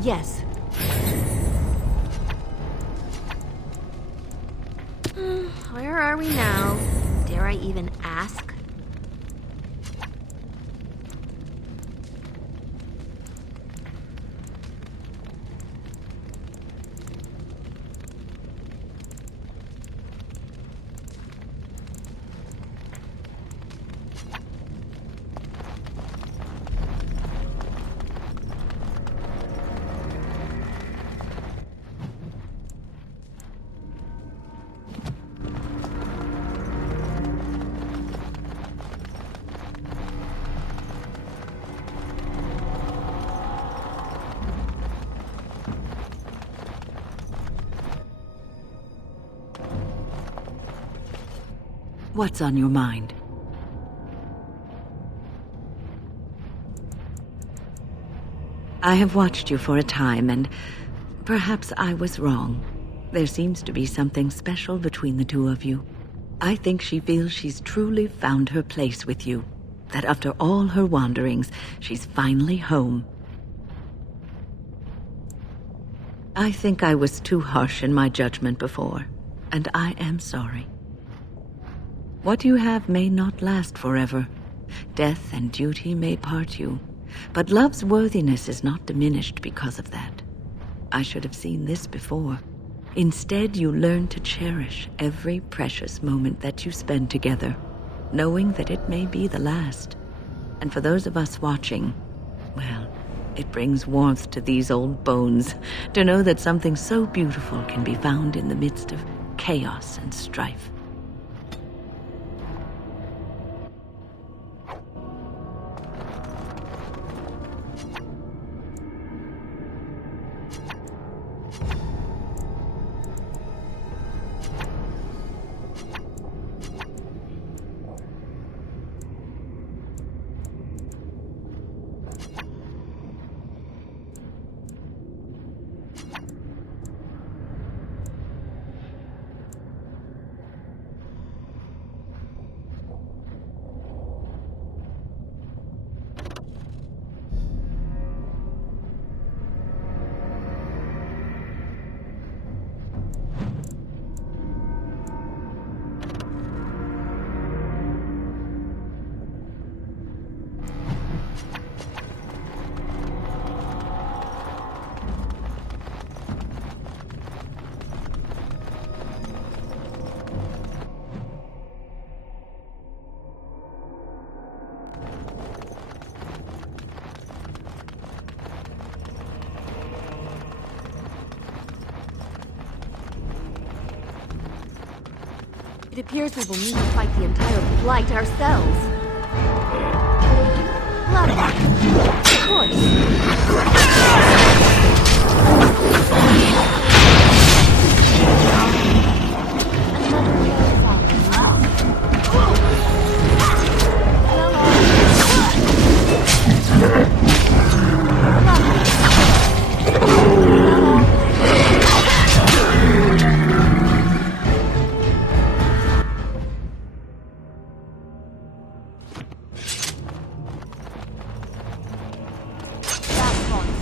Yes. Where are we now? Dare I even ask? What's on your mind? I have watched you for a time, and perhaps I was wrong. There seems to be something special between the two of you. I think she feels she's truly found her place with you, that after all her wanderings, she's finally home. I think I was too harsh in my judgment before, and I am sorry. What you have may not last forever. Death and duty may part you, but love's worthiness is not diminished because of that. I should have seen this before. Instead, you learn to cherish every precious moment that you spend together, knowing that it may be the last. And for those of us watching, well, it brings warmth to these old bones to know that something so beautiful can be found in the midst of chaos and strife. It appears we will need to fight the entire Blight ourselves. Love, of course.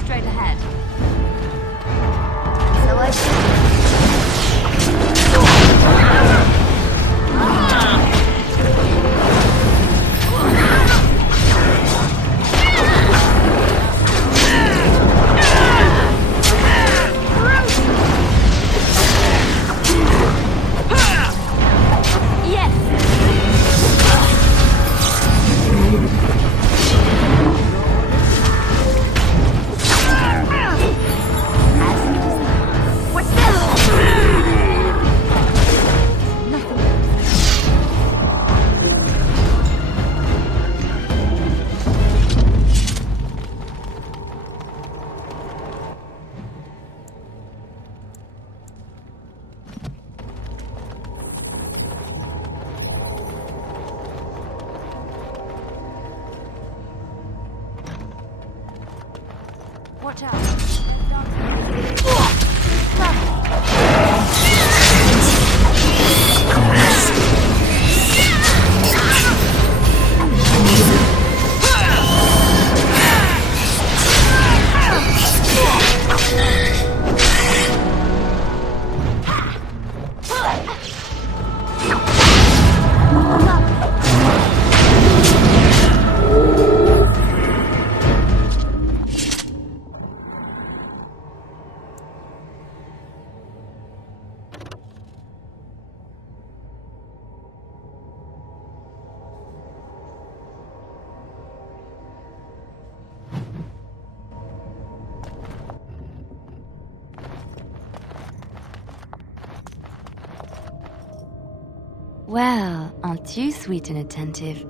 Straight ahead. So I watch out. Well, aren't you sweet and attentive?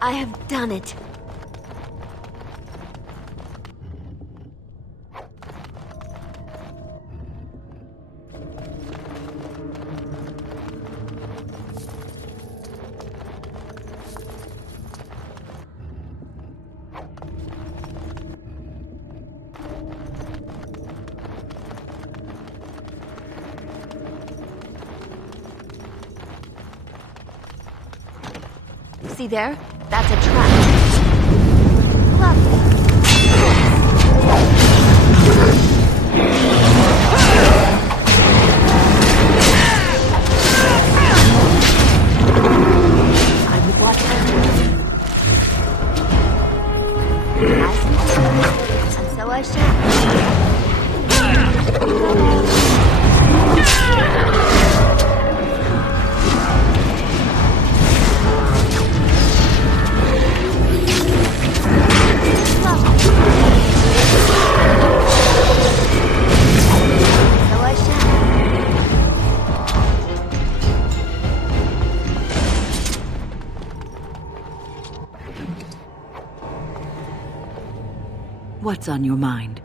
I have done it. See there? That's a trap. Lovely. I would watch everything. As you do, and so I shall. What's on your mind?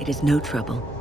It is no trouble.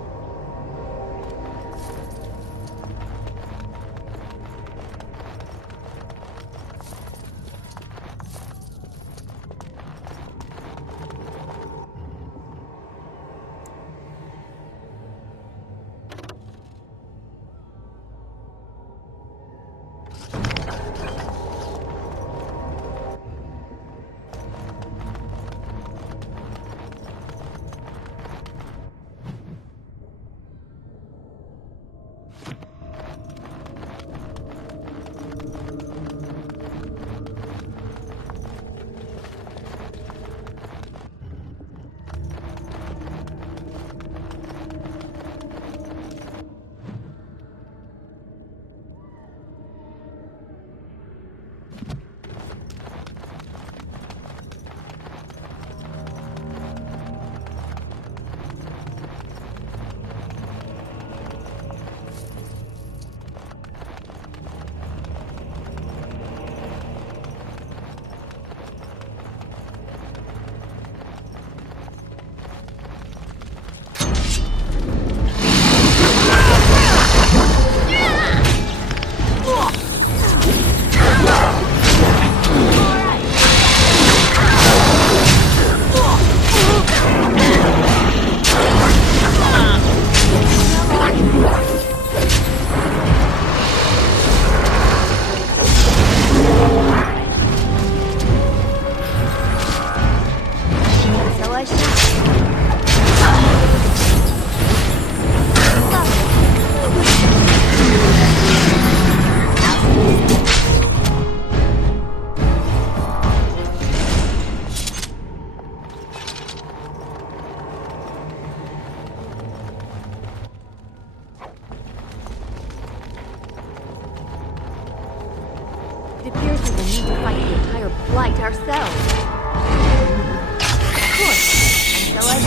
It appears we will need to fight the entire Blight ourselves. Of course, and so I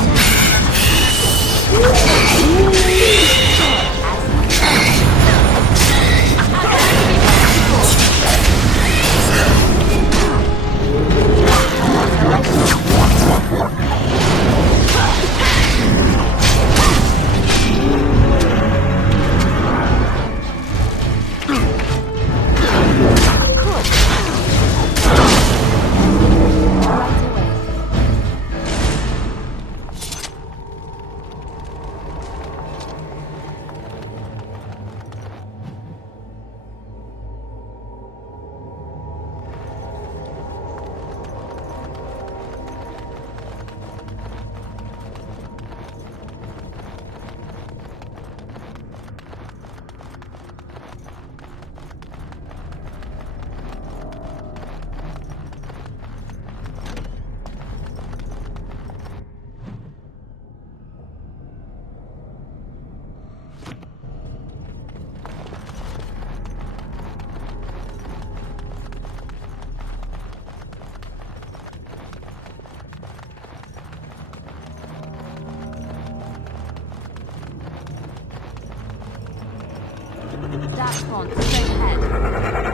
Dash on, straight ahead.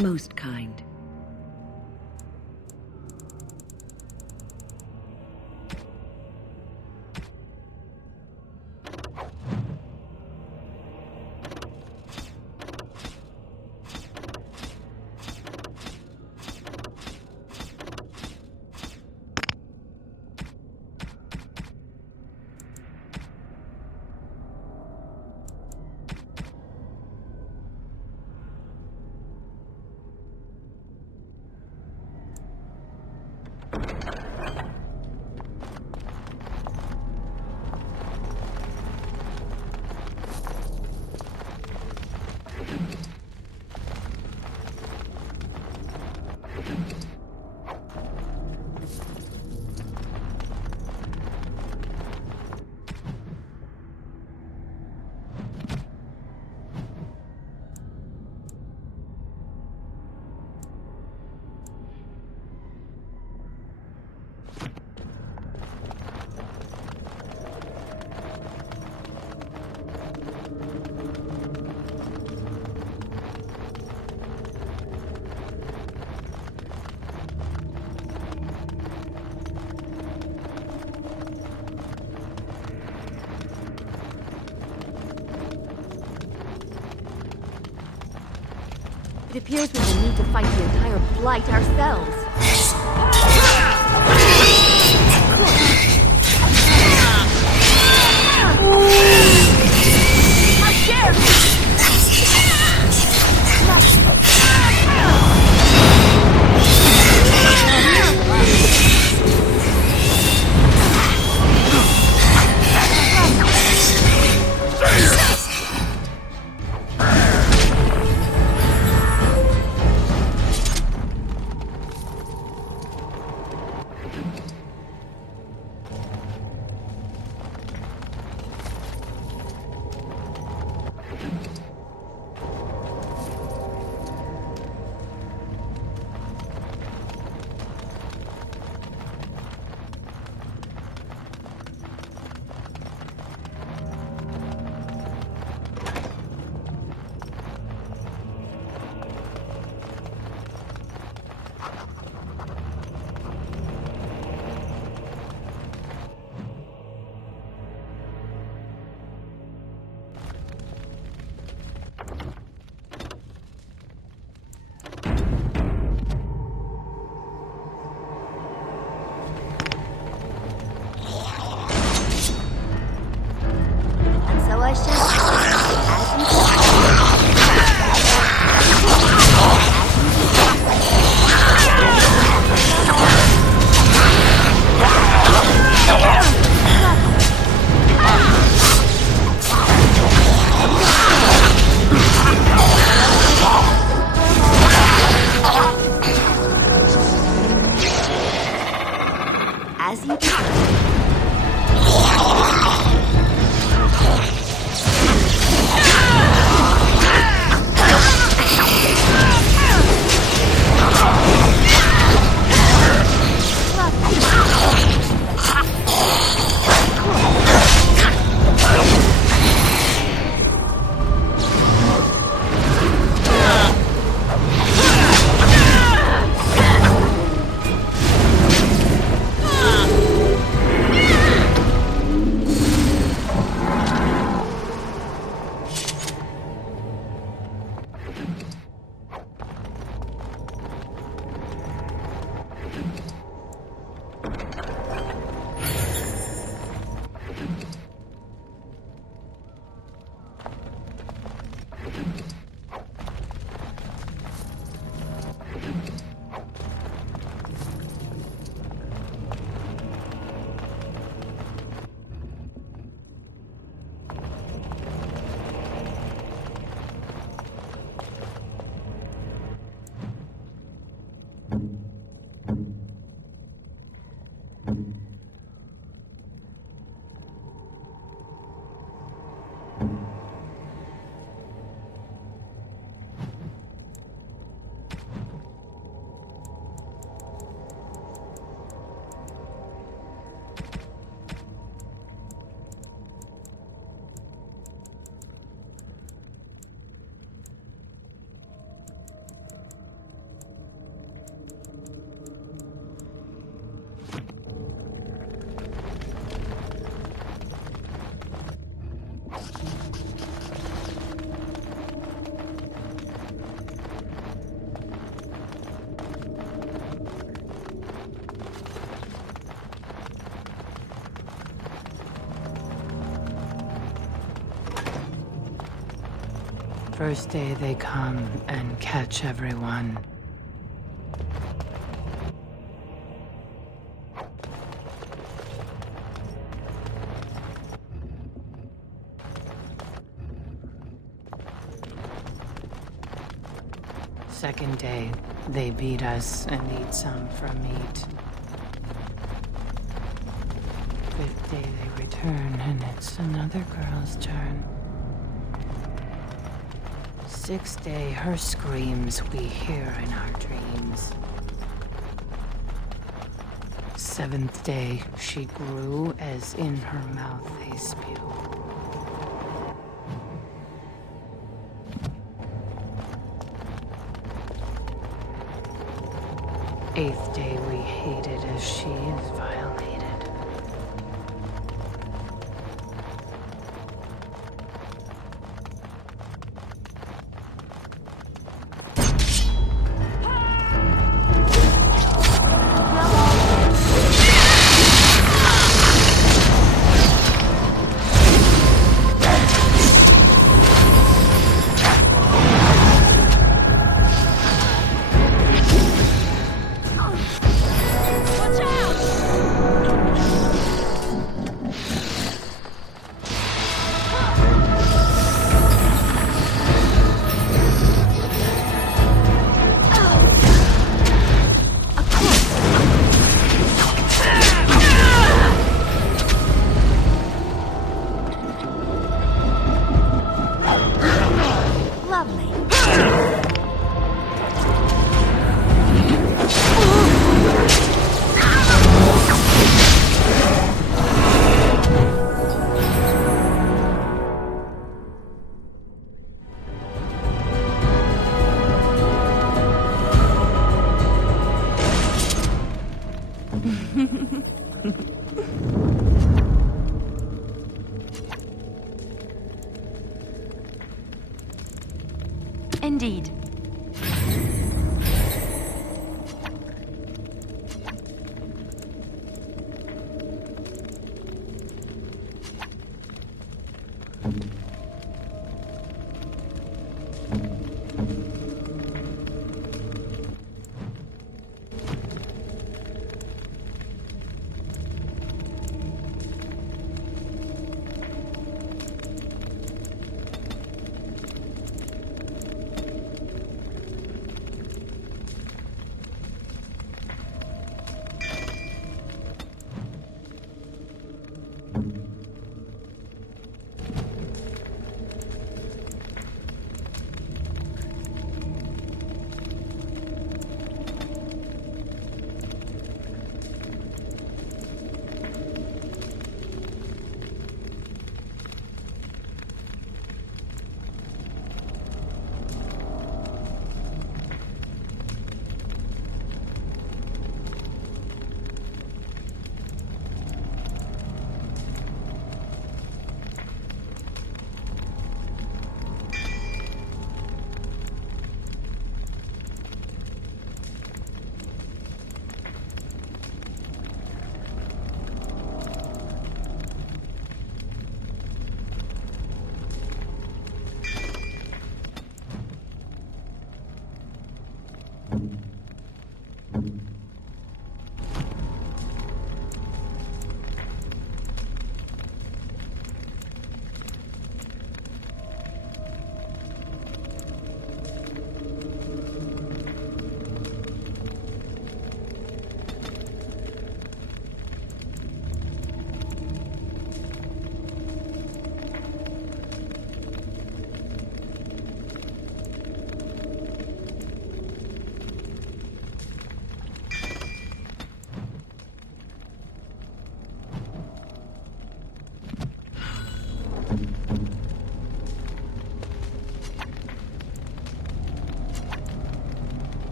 Most kind. It appears we will need to fight the entire Blight ourselves. I'm scared! So I as you do. First day they come and catch everyone. Second day, they beat us and eat some for meat. Fifth day they return and it's another girl's turn. Sixth day, her screams we hear in our dreams. Seventh day, she grew as in her mouth they spew. Eighth day, we hated as she is violated. Indeed.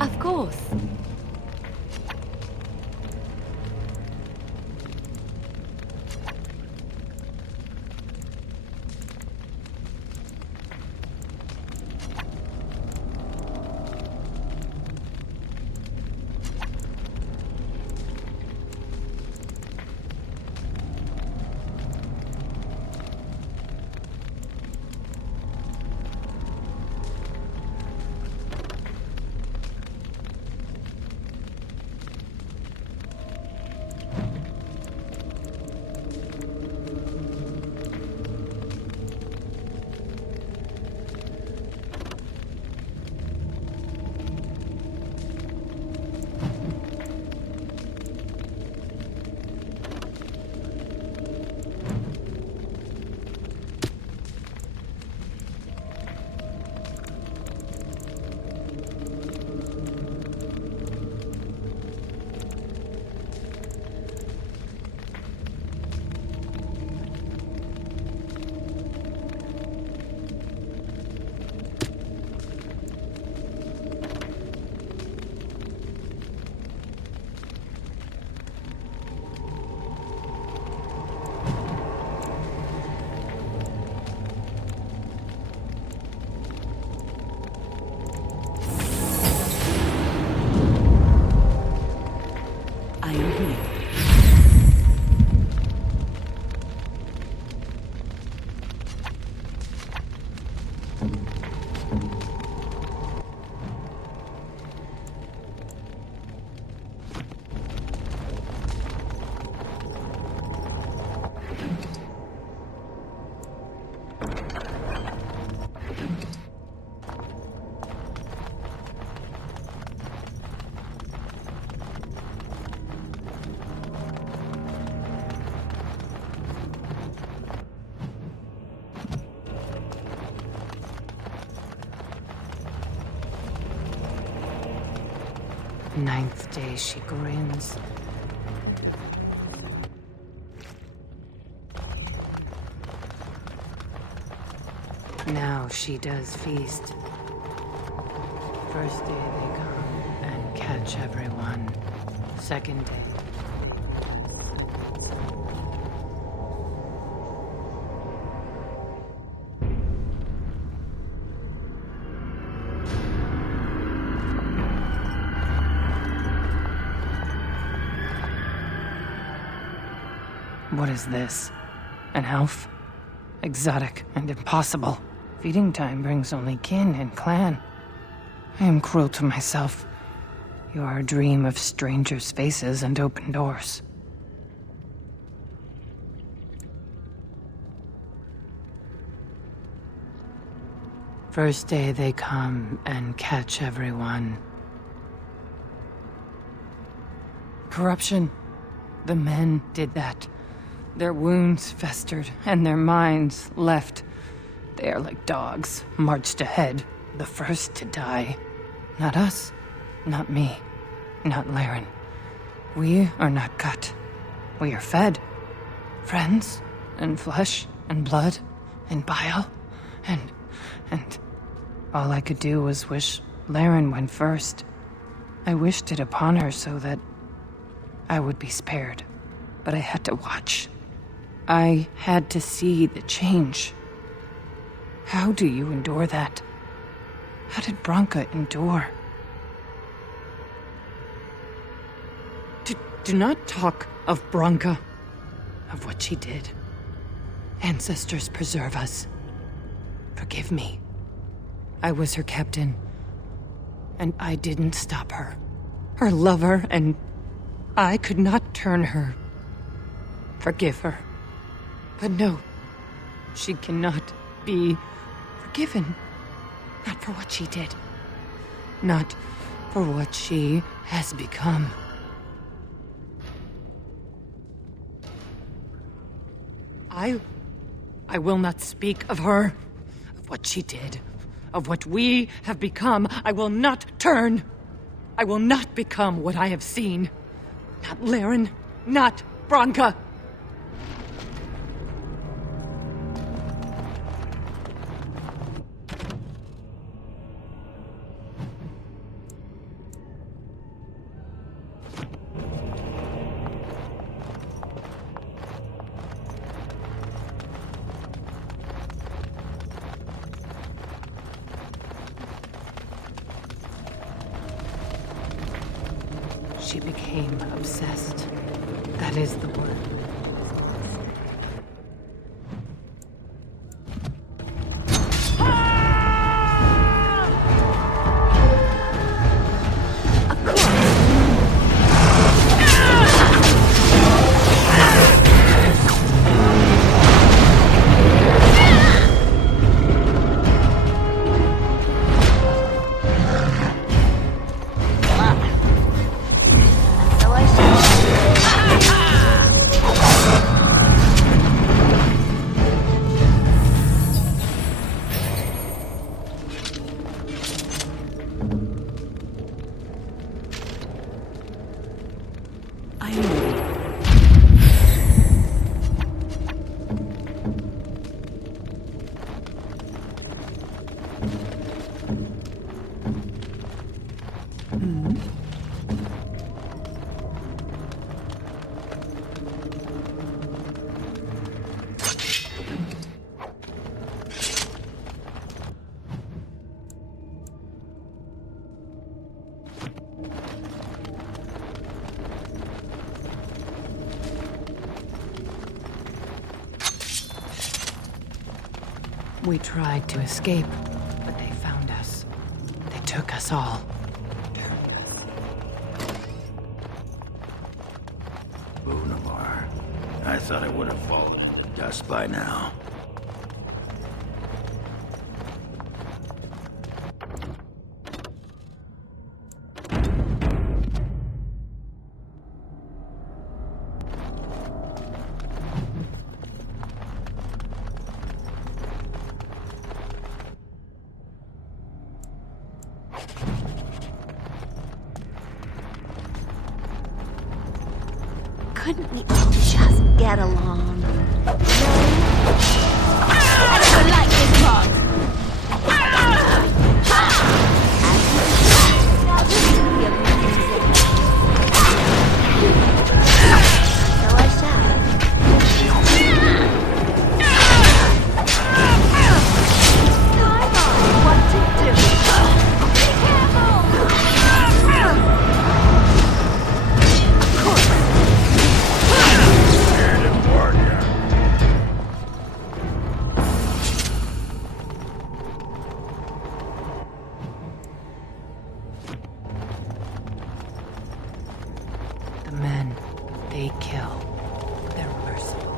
Of course. 9th day she grins. Now she does feast. First day they come and catch everyone. Second day. What is this? An elf? Exotic and impossible. Feeding time brings only kin and clan. I am cruel to myself. You are a dream of strangers' faces and open doors. First day they come and catch everyone. Corruption. The men did that. Their wounds festered, and their minds left. They are like dogs, marched ahead, the first to die. Not us, not me, not Laren. We are not cut. We are fed. Friends, and flesh, and blood, and bile, and all I could do was wish Laren went first. I wished it upon her so that I would be spared, but I had to watch. I had to see the change. How do you endure that? How did Branka endure? Do not talk of Branka, of what she did. Ancestors preserve us. Forgive me. I was her captain, and I didn't stop her. Her lover, and I could not turn her. Forgive her. But no, she cannot be forgiven. Not for what she did. Not for what she has become. I will not speak of her, of what she did, of what we have become. I will not turn. I will not become what I have seen. Not Laren, not Branka. She became obsessed. That is the word. We tried to escape, but they found us. They took us all. Bunamar. I thought I would have fallen in the dust by now. Couldn't we all just get along? I like this part. Now this could be amusing. So I shall. Time on what to do. Be careful! Of course. Here to warn ya. The men they kill, they're merciful.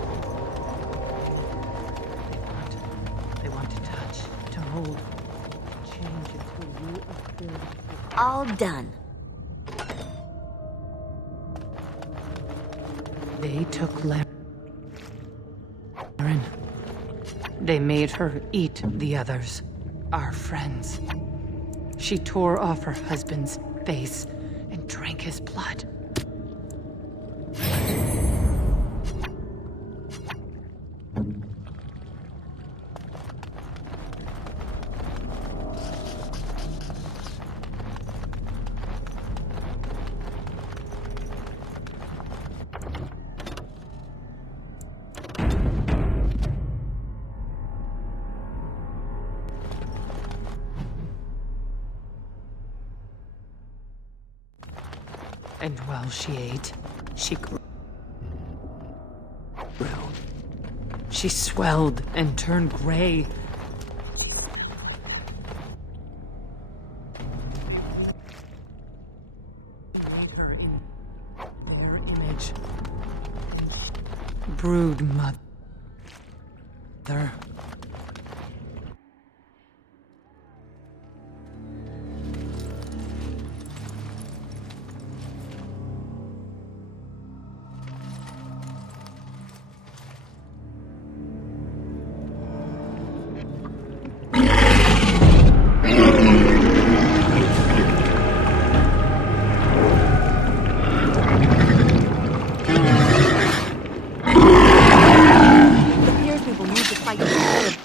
They want to touch, to hold, to change into you are filled with. All done. They took Laren. They made her eat the others, our friends. She tore off her husband's face and drank his blood. And while she ate, she grew. She swelled and turned gray. They made her in their image. Brood mother.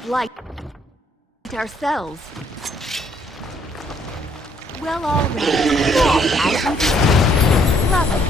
Like ourselves. Well, all right. As you say. Lovely.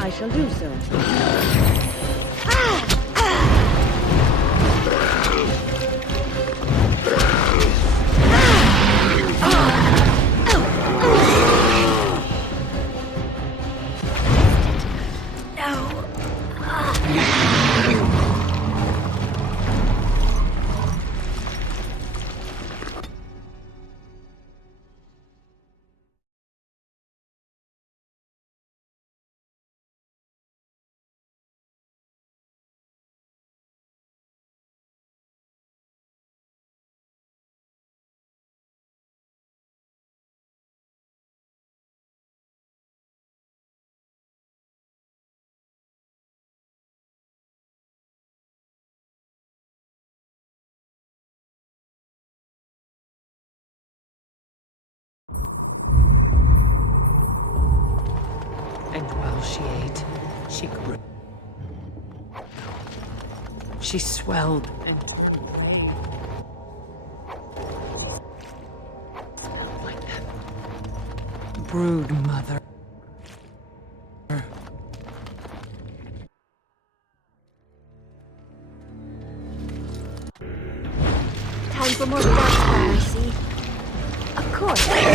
I shall do so. she ate, she grew. She swelled and smelled like that brood mother. Time for more blood, I see. Of course. Well,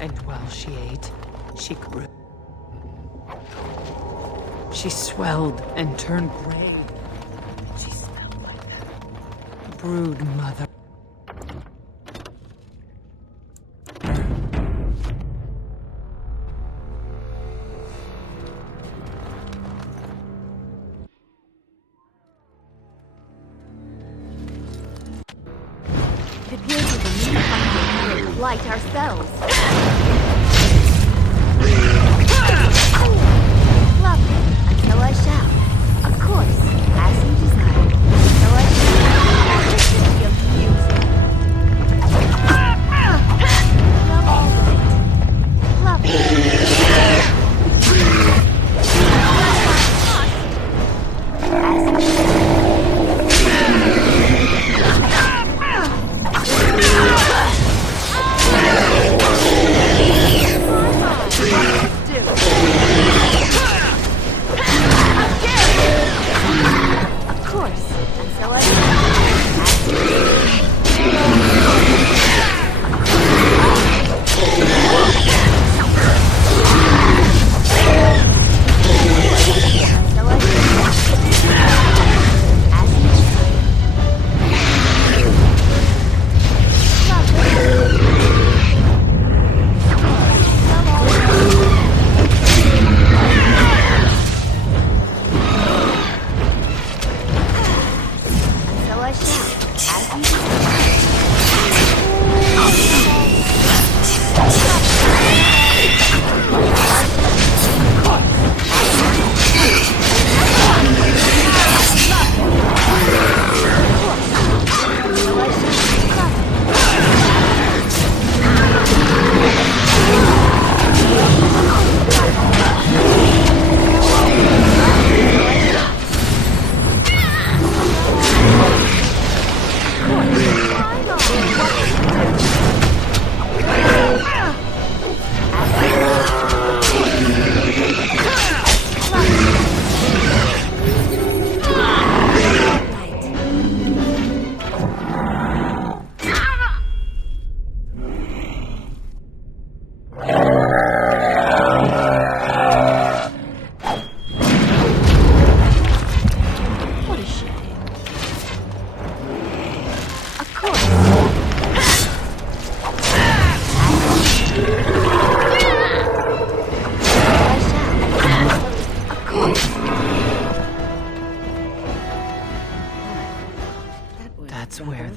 And while she ate, she grew. She swelled and turned gray. She smelled like that brood mother. it appears we can leave behind the light ourselves. Lovely, and so I shall. Of course, as you desire. So I shall. Listen to your music. Love all of it. Lovely. As you desire.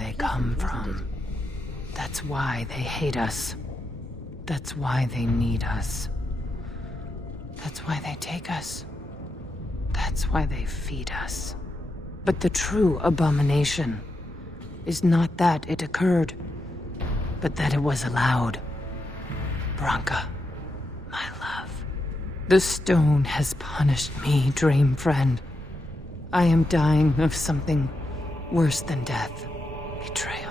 they come from. That's why they hate us. That's why they need us. That's why they take us. That's why they feed us. But the true abomination is not that it occurred, but that it was allowed. Branka, my love. The stone has punished me, dream friend. I am dying of something worse than death. Betrayal.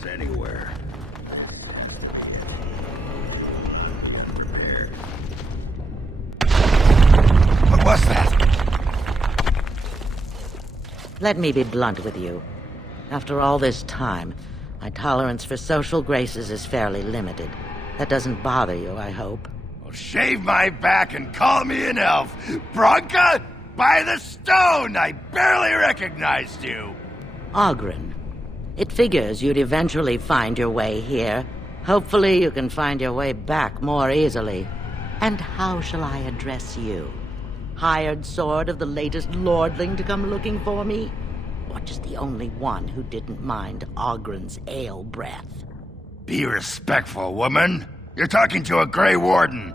is anywhere. Prepared. What was that? Let me be blunt with you. After all this time, my tolerance for social graces is fairly limited. That doesn't bother you, I hope. Well, shave my back and call me an elf. Bronca, by the stone, I barely recognized you. Oghren. It figures you'd eventually find your way here. Hopefully you can find your way back more easily. And how shall I address you? Hired sword of the latest lordling to come looking for me? Or just the only one who didn't mind Oghren's ale breath? Be respectful, woman. You're talking to a Grey Warden.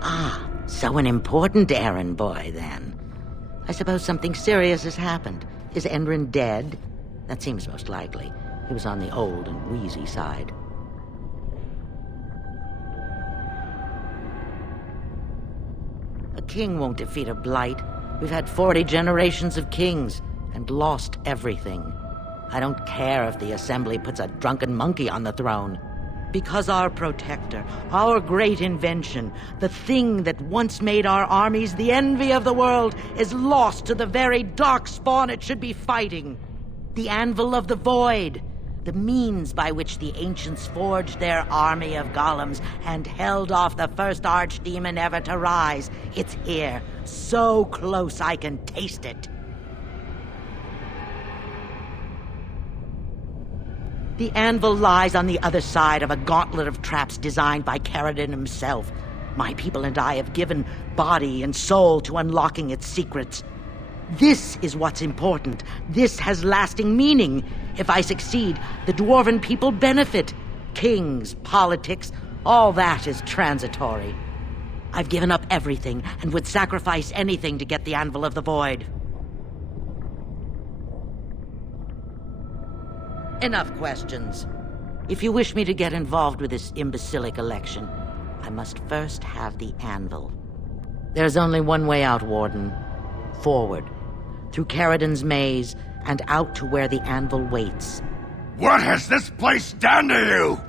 Ah, so an important errand boy, then. I suppose something serious has happened. Is Endrin dead? That seems most likely. He was on the old and wheezy side. A king won't defeat a blight. We've had 40 generations of kings and lost everything. I don't care if the Assembly puts a drunken monkey on the throne. Because our protector, our great invention, the thing that once made our armies the envy of the world, is lost to the very darkspawn it should be fighting. The Anvil of the Void, the means by which the ancients forged their army of golems and held off the first archdemon ever to rise. It's here, so close I can taste it. The anvil lies on the other side of a gauntlet of traps designed by Caridin himself. My people and I have given body and soul to unlocking its secrets. This is what's important. This has lasting meaning. If I succeed, the Dwarven people benefit. Kings, politics, all that is transitory. I've given up everything and would sacrifice anything to get the Anvil of the Void. Enough questions. If you wish me to get involved with this imbecilic election, I must first have the Anvil. There's only one way out, Warden. Forward. Through Caridin's maze, and out to where the Anvil waits. What has this place done to you?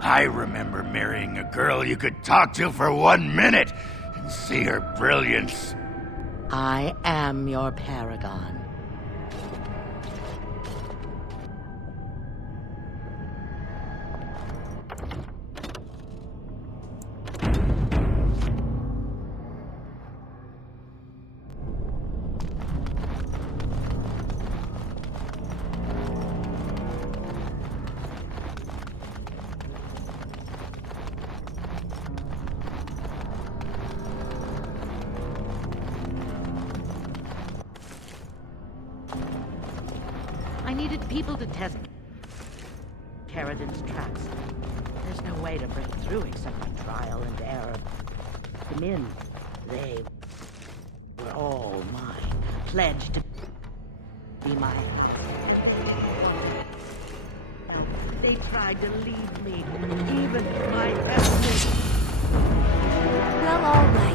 I remember marrying a girl you could talk to for 1 minute and see her brilliance. I am your paragon. I needed people to test Caridin's traps. There's no way to break through except by trial and error. The men, they were all mine, pledged to be mine. They tried to leave me, even my enemies. Well, all right.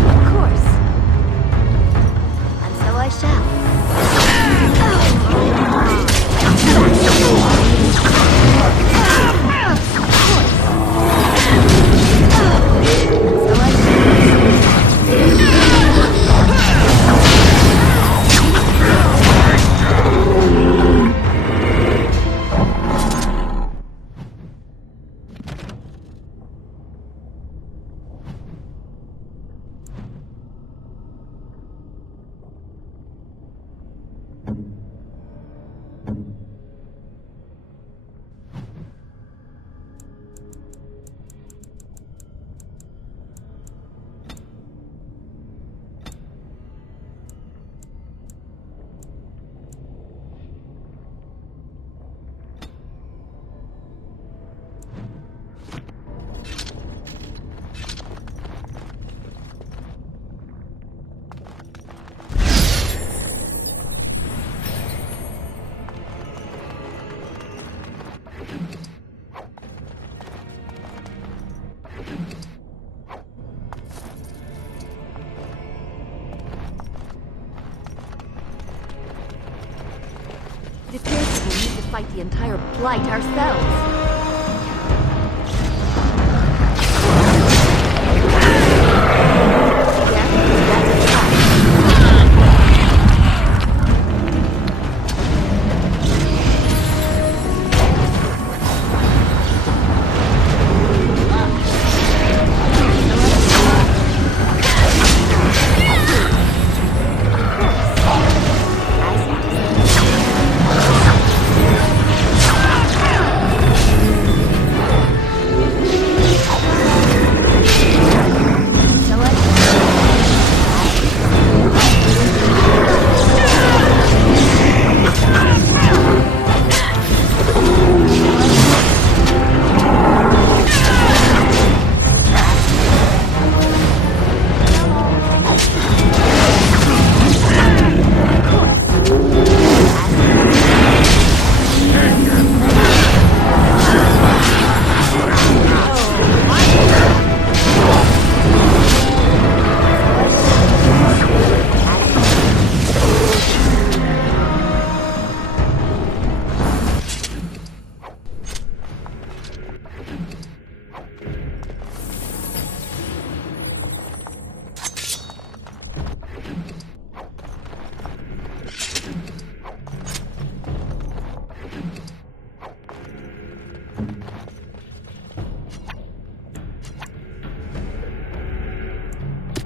Of course. fight the entire Blight ourselves.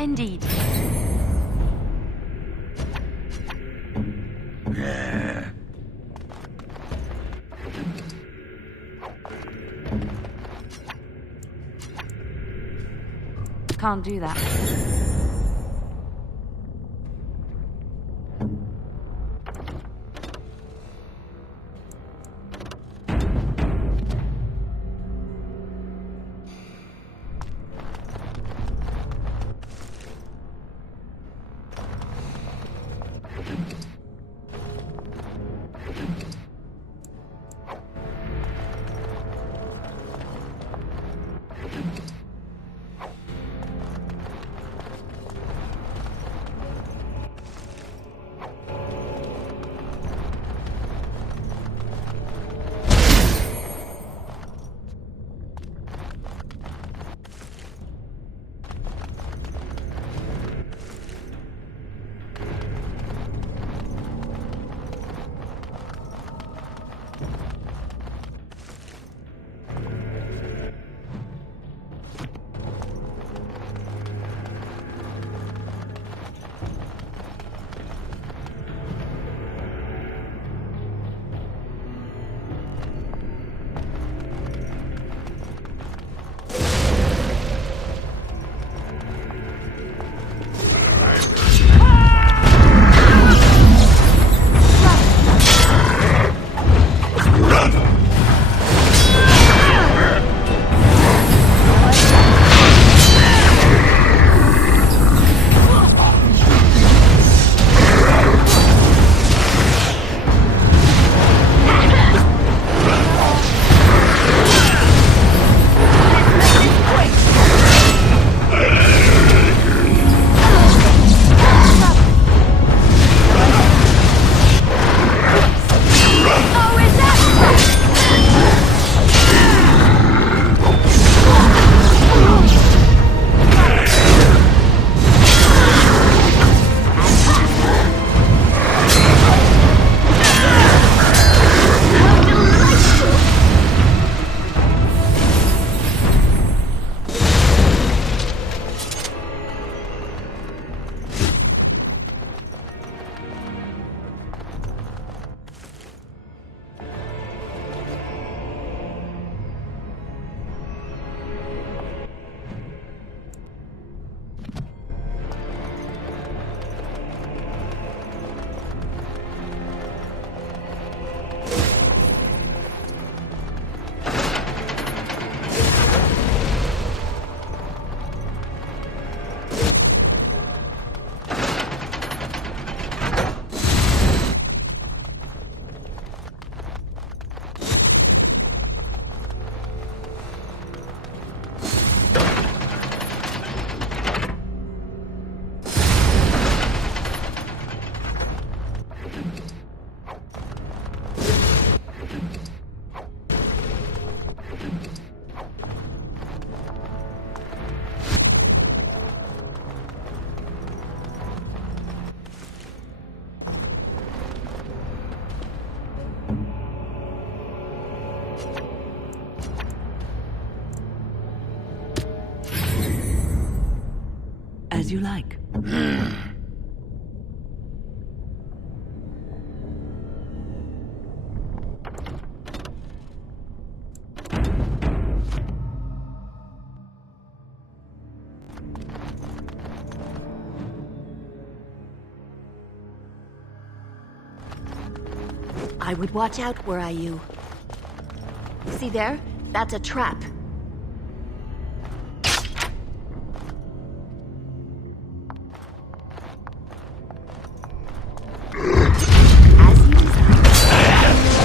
Indeed. Can't do that. As you like. I would watch out, were I you. See there? That's a trap. As you desire.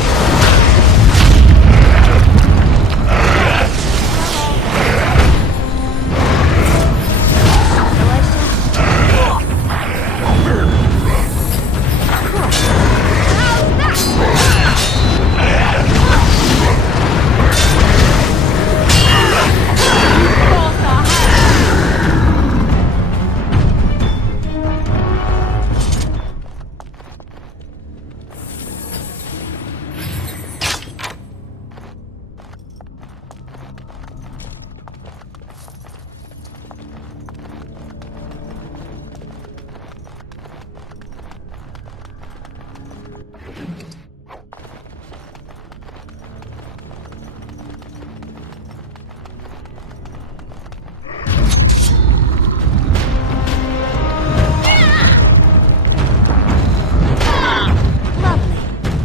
So I shall. Lovely.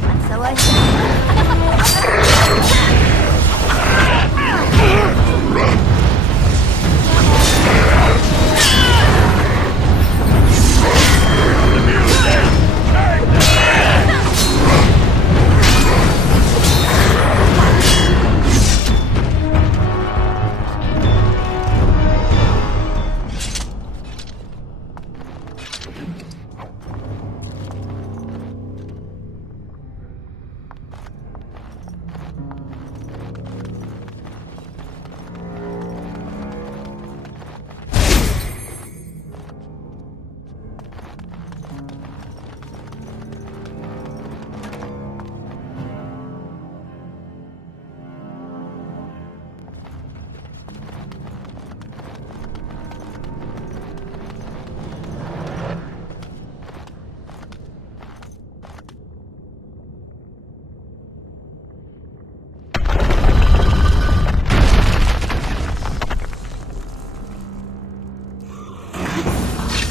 And so I shall.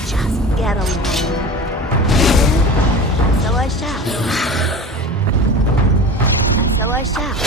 Just get along. And so I shall. And so I shall.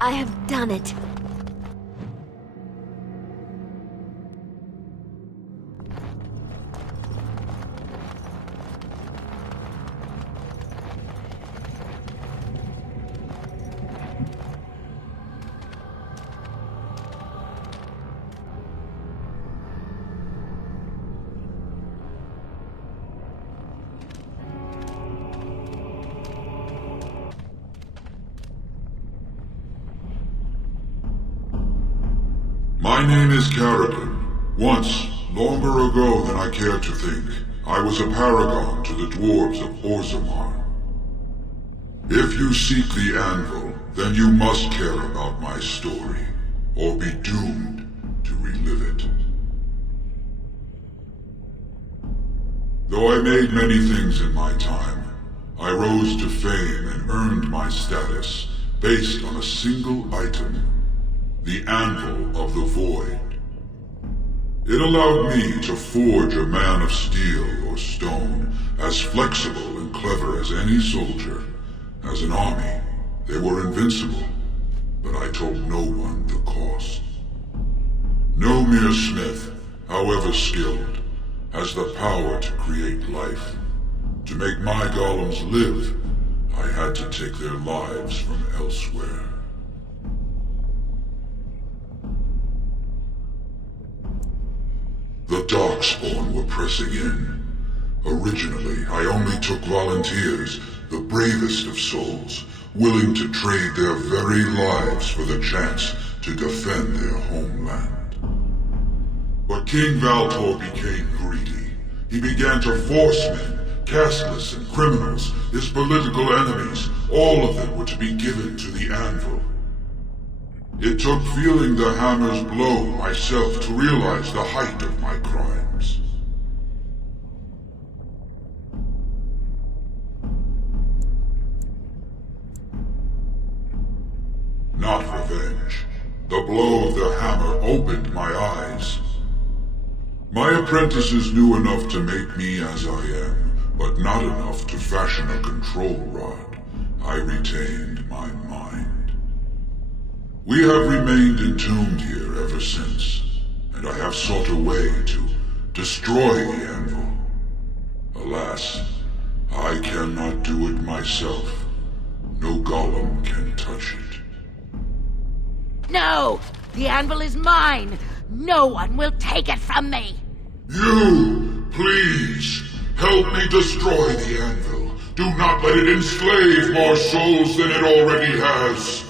I have done it. My name is Carradin. Once, longer ago than I care to think, I was a paragon to the dwarves of Orzammar. If you seek the anvil, then you must care about my story, or be doomed to relive it. Though I made many things in my time, I rose to fame and earned my status based on a single item. The Anvil of the Void. It allowed me to forge a man of steel or stone, as flexible and clever as any soldier. As an army, they were invincible, but I told no one the cost. No mere smith, however skilled, has the power to create life. To make my golems live, I had to take their lives from elsewhere. The Darkspawn were pressing in. Originally, I only took volunteers, the bravest of souls, willing to trade their very lives for the chance to defend their homeland. But King Valtor became greedy. He began to force men, casteless and criminals, his political enemies, all of them were to be given to the Anvil. It took feeling the hammer's blow myself to realize the height of my crimes. Not revenge. The blow of the hammer opened my eyes. My apprentices knew enough to make me as I am, but not enough to fashion a control rod. I retained my mind. We have remained entombed here ever since, and I have sought a way to destroy the Anvil. Alas, I cannot do it myself. No golem can touch it. No! The Anvil is mine! No one will take it from me! You, please, help me destroy the Anvil. Do not let it enslave more souls than it already has.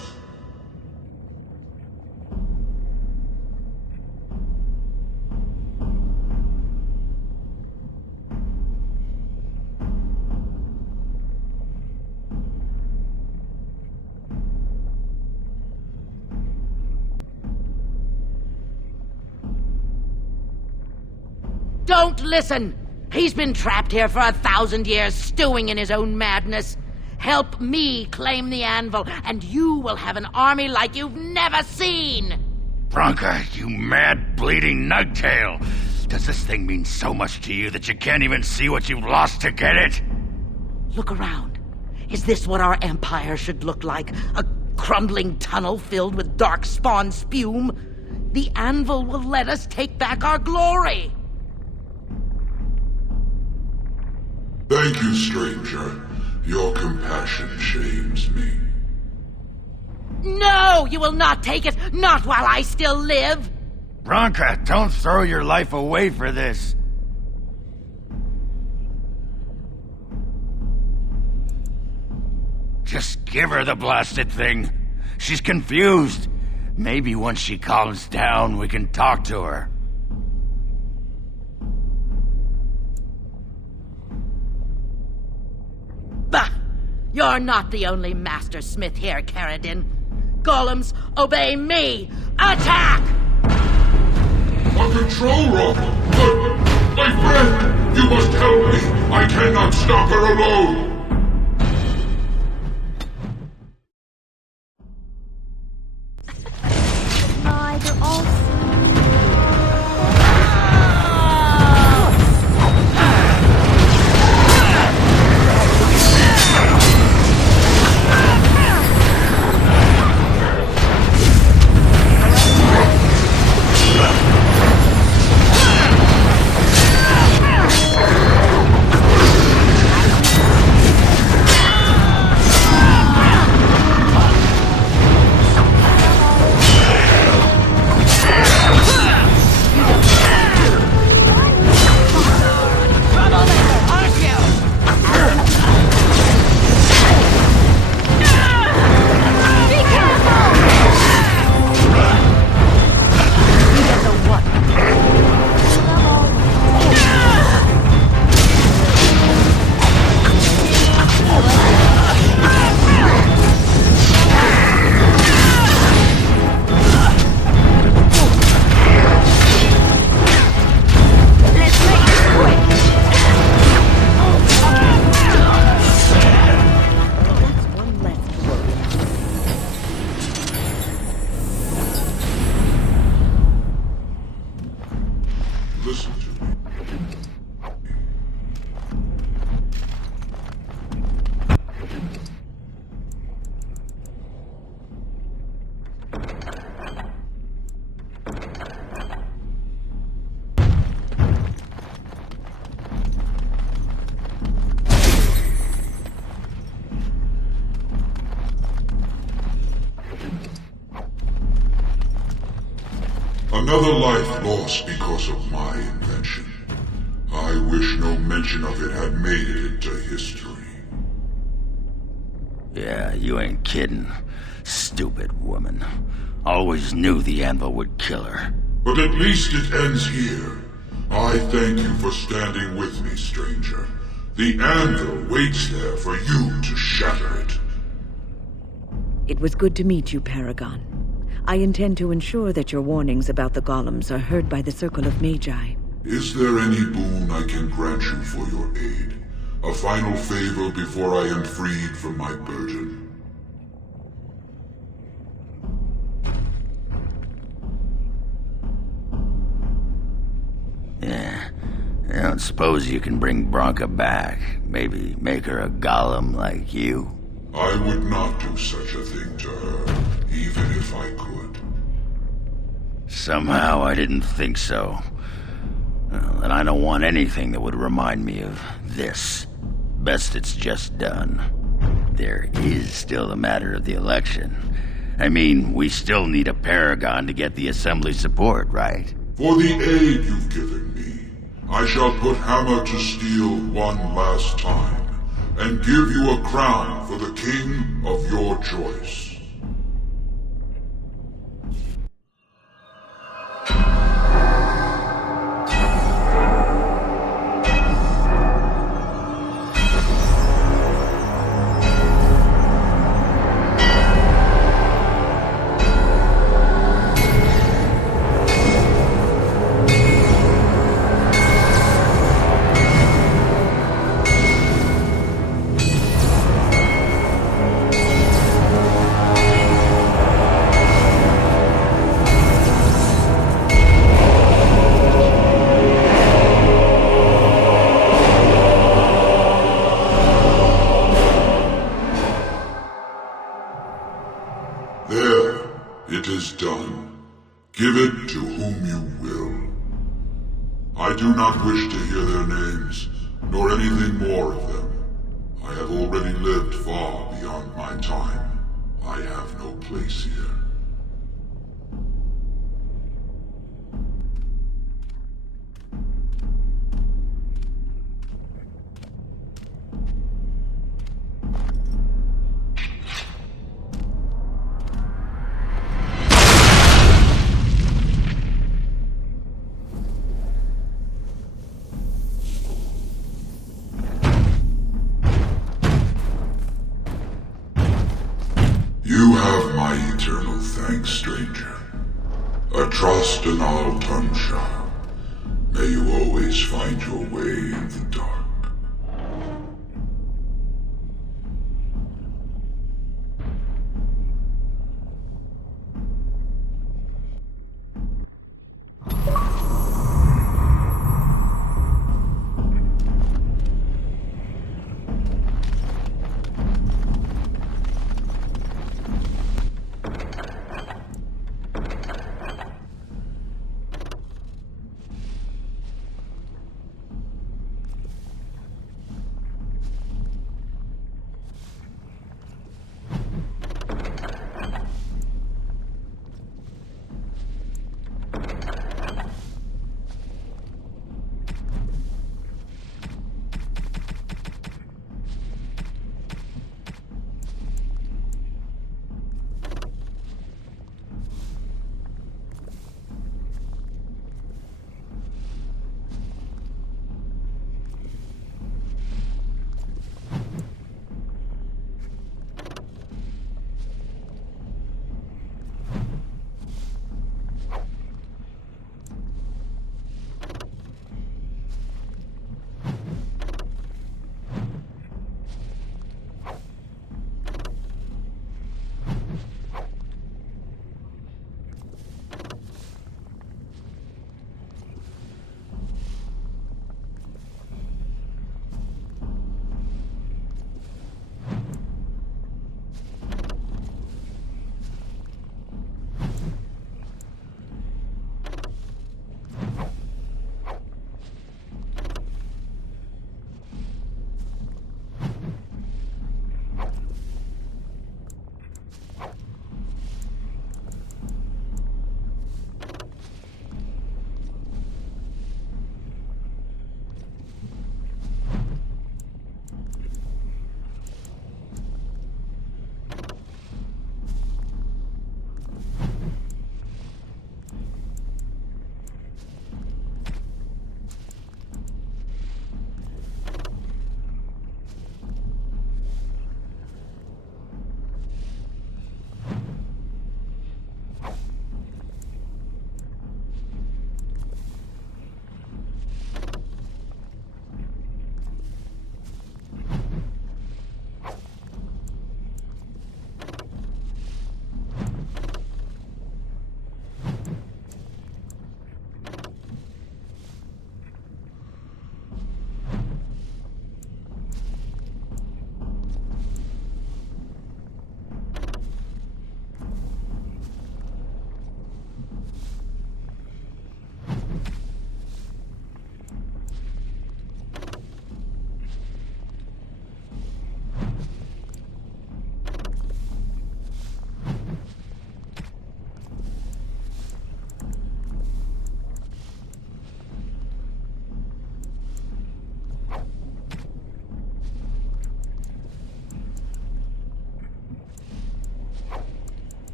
Don't listen! He's been trapped here for 1,000 years, stewing in his own madness. Help me claim the Anvil, and you will have an army like you've never seen! Branka, you mad, bleeding nugtail! Does this thing mean so much to you that you can't even see what you've lost to get it? Look around. Is this what our empire should look like? A crumbling tunnel filled with darkspawn spume? The Anvil will let us take back our glory! Thank you, stranger. Your compassion shames me. No! You will not take it! Not while I still live! Branka, don't throw your life away for this. Just give her the blasted thing. She's confused. Maybe once she calms down, we can talk to her. Bah! You're not the only master smith here, Carradin. Golems, obey me! Attack! A control rod! But, my friend, you must help me! I cannot stop her alone! My, they're all Another life lost because of my invention. I wish no mention of it had made it into history. Yeah, you ain't kidding. Stupid woman. Always knew the anvil would kill her. But at least it ends here. I thank you for standing with me, stranger. The anvil waits there for you to shatter it. It was good to meet you, Paragon. I intend to ensure that your warnings about the golems are heard by the Circle of Magi. Is there any boon I can grant you for your aid? A final favor before I am freed from my burden? Yeah. I don't suppose you can bring Bronca back. Maybe make her a golem like you? I would not do such a thing to her, even if I could. Somehow I didn't think so. Well, and I don't want anything that would remind me of this. Best it's just done. There is still the matter of the election. I mean, we still need a Paragon to get the Assembly support, right? For the aid you've given me, I shall put Hammer to Steel one last time, and give you a crown for the king of your choice. There, it is done. Give it to whom you will. I do not wish to hear their names, nor anything more of them. I have already lived far beyond my time. I have no place here. You have my eternal thanks, stranger. Atrost and all Tumshar. May you always find your way in the dark.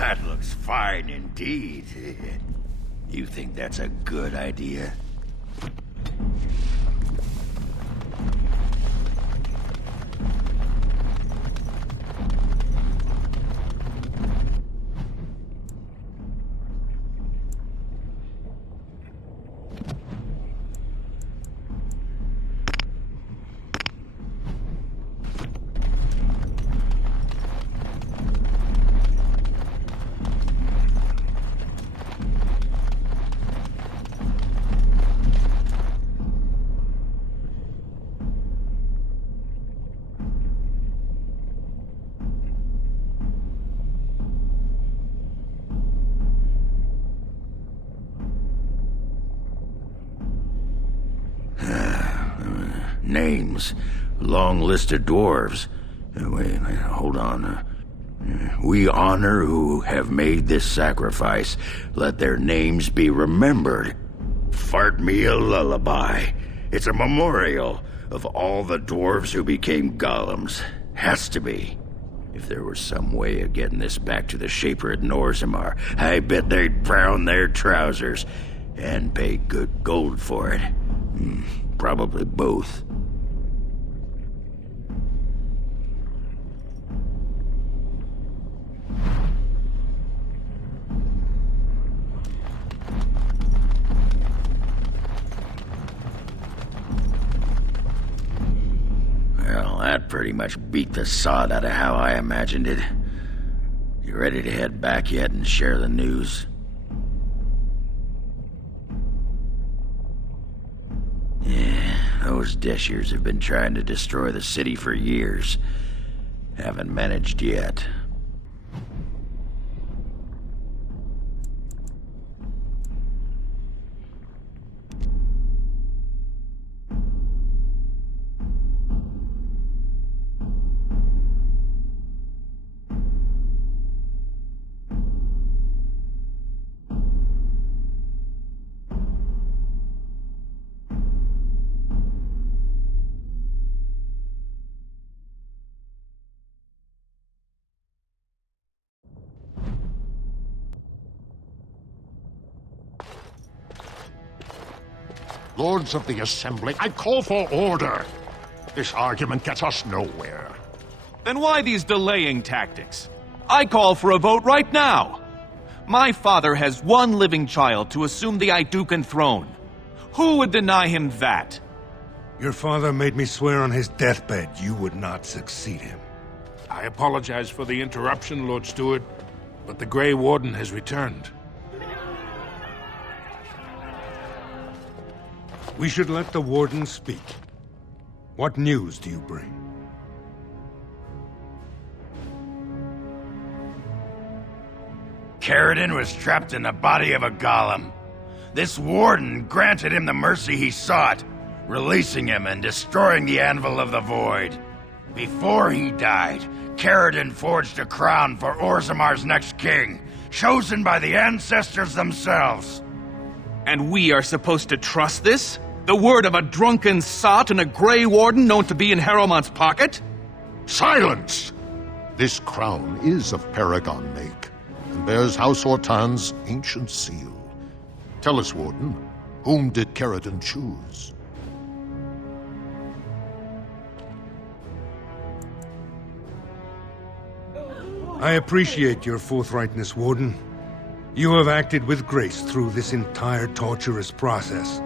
That looks fine indeed. You think that's a good idea? Names. Long list of dwarves. Wait, hold on. We honor who have made this sacrifice. Let their names be remembered. Fart me a lullaby. It's a memorial of all the dwarves who became golems. Has to be. If there was some way of getting this back to the Shaper at Norzimar, I bet they'd brown their trousers and pay good gold for it. Probably both. Well, that pretty much beat the sod out of how I imagined it. You ready to head back yet and share the news? Yeah, those Deshirs have been trying to destroy the city for years. Haven't managed yet. Lords of the Assembly, I call for order. This argument gets us nowhere. Then why these delaying tactics? I call for a vote right now. My father has one living child to assume the Idukan throne. Who would deny him that? Your father made me swear on his deathbed you would not succeed him. I apologize for the interruption, Lord Steward, but the Grey Warden has returned. We should let the Warden speak. What news do you bring? Caridin was trapped in the body of a golem. This Warden granted him the mercy he sought, releasing him and destroying the Anvil of the Void. Before he died, Caridin forged a crown for Orzamar's next king, chosen by the ancestors themselves. And we are supposed to trust this? The word of a drunken sot and a Grey Warden known to be in Harrowmont's pocket? Silence! This crown is of Paragon make, and bears House Hortan's ancient seal. Tell us, Warden, whom did Caridin choose? I appreciate your forthrightness, Warden. You have acted with grace through this entire torturous process.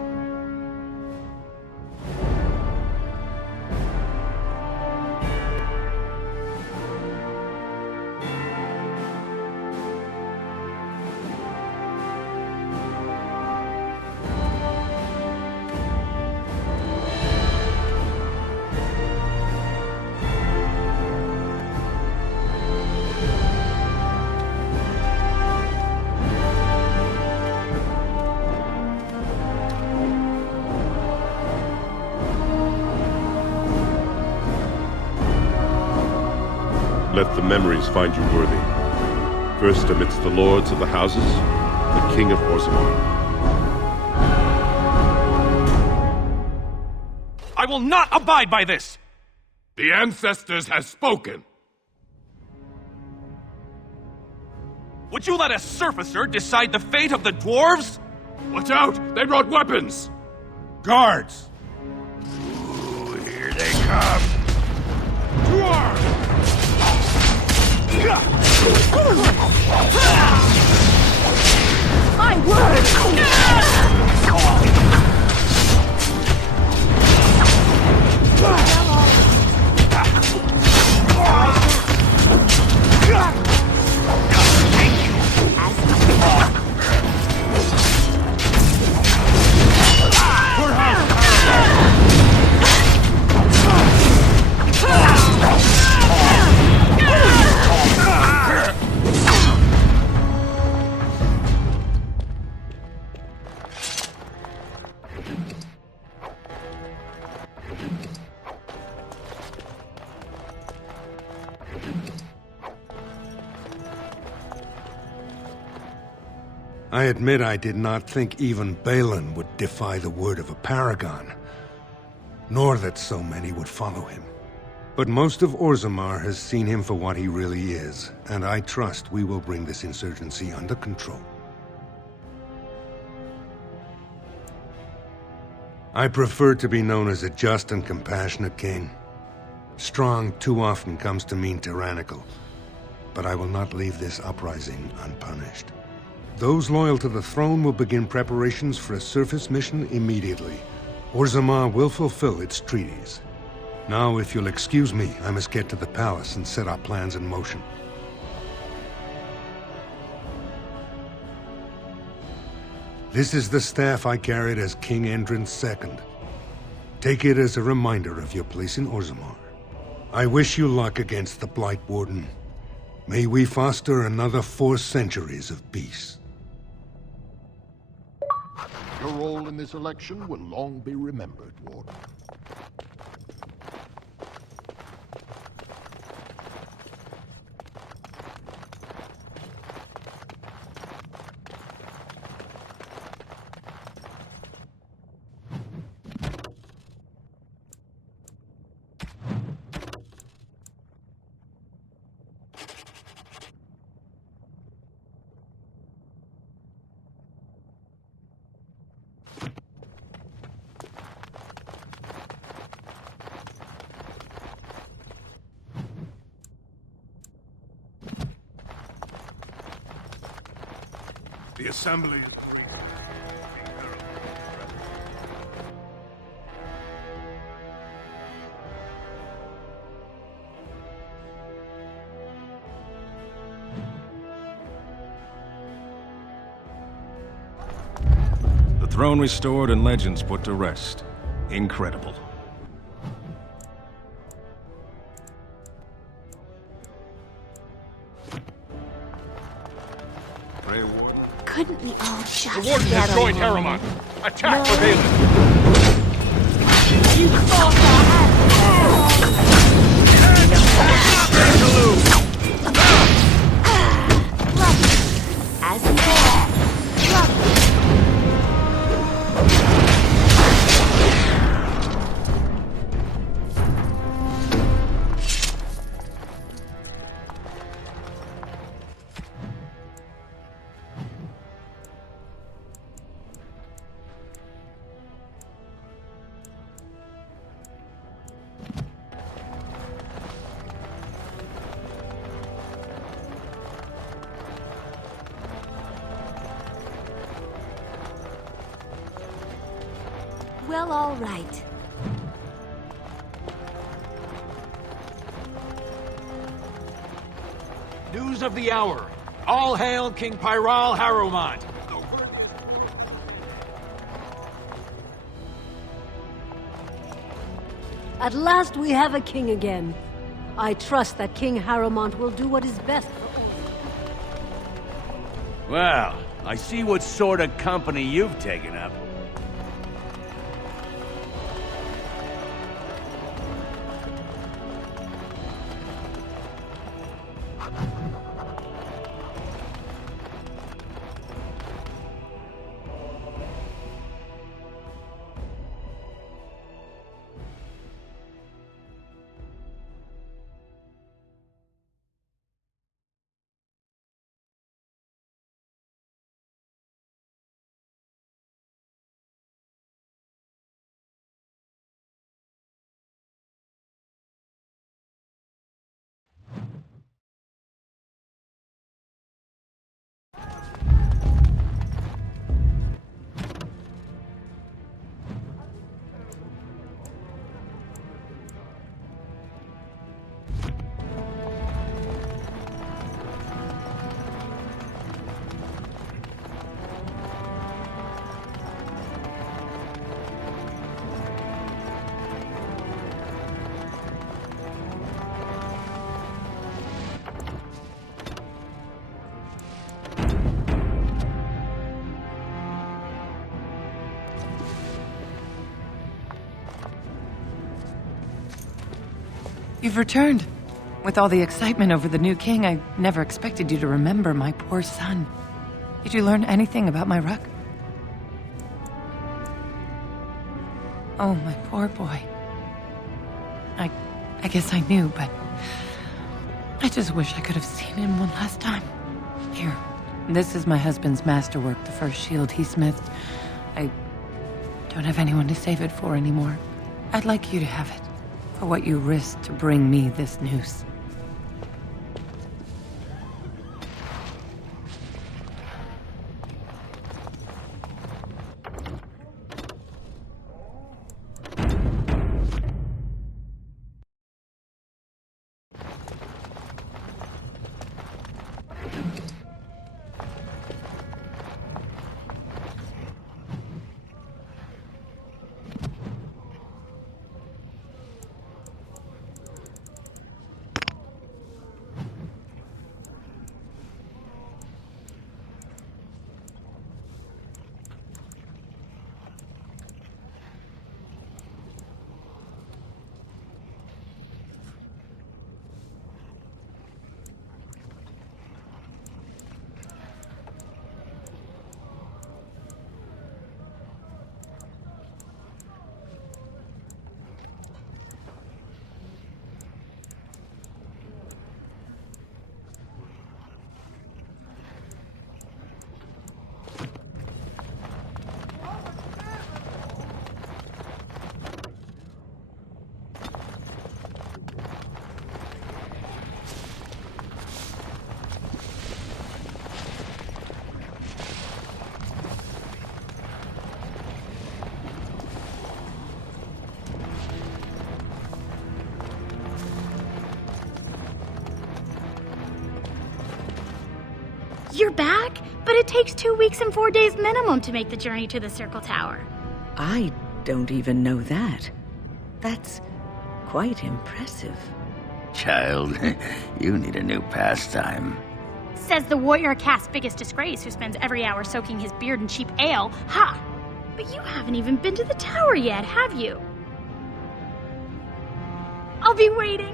Let the memories find you worthy. First amidst the lords of the houses, the King of Orzammar. I will not abide by this! The ancestors have spoken. Would you let a surfacer decide the fate of the dwarves? Watch out! They brought weapons! Guards! Here they come. To arms! My word! I admit I did not think even Balin would defy the word of a paragon, nor that so many would follow him. But most of Orzammar has seen him for what he really is, and I trust we will bring this insurgency under control. I prefer to be known as a just and compassionate king. Strong too often comes to mean tyrannical, but I will not leave this uprising unpunished. Those loyal to the throne will begin preparations for a surface mission immediately. Orzammar will fulfill its treaties. Now, if you'll excuse me, I must get to the palace and set our plans in motion. This is the staff I carried as King Endrin's second. Take it as a reminder of your place in Orzammar. I wish you luck against the Blight Warden. May we foster another 4 centuries of peace. Your role in this election will long be remembered, Warden. The assembly. The throne restored and legends put to rest. Incredible. Couldn't we all just The Warden get has joined along? Harriman. Attack for Balin. You thought as you Well, all right. News of the hour. All hail King Pyral Harrowmont. At last we have a king again. I trust that King Harrowmont will do what is best for all. Well, I see what sort of company you've taken up. You've returned. With all the excitement over the new king, I never expected you to remember my poor son. Did you learn anything about my Ruck? Oh, my poor boy. I guess I knew, but I just wish I could have seen him one last time. Here, this is my husband's masterwork, the first shield he smithed. I don't have anyone to save it for anymore. I'd like you to have it, for what you risked to bring me this news. You're back? But it takes 2 weeks and 4 days minimum to make the journey to the Circle Tower. I don't even know that. That's quite impressive. Child, you need a new pastime. Says the warrior caste's biggest disgrace, who spends every hour soaking his beard in cheap ale. Ha! But you haven't even been to the tower yet, have you? I'll be waiting.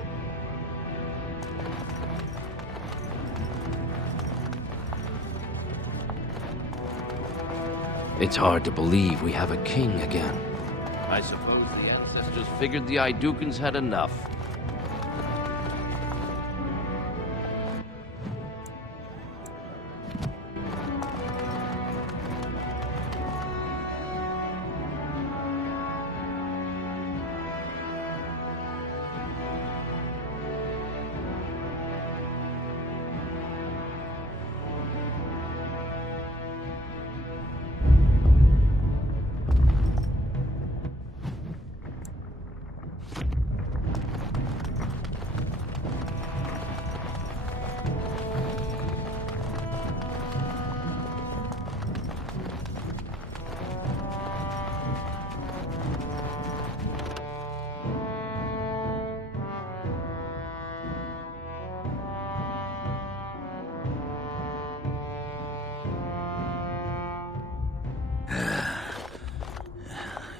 It's hard to believe we have a king again. I suppose the ancestors figured the Aidukans had enough.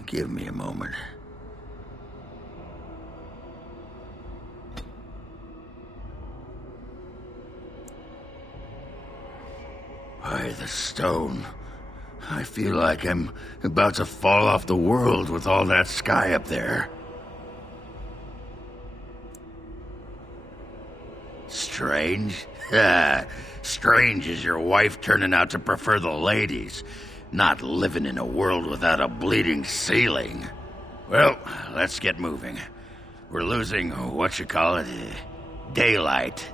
Give me a moment. By the stone. I feel like I'm about to fall off the world with all that sky up there. Strange? Strange is your wife turning out to prefer the ladies. Not living in a world without a bleeding ceiling. Well, let's get moving. We're losing, daylight.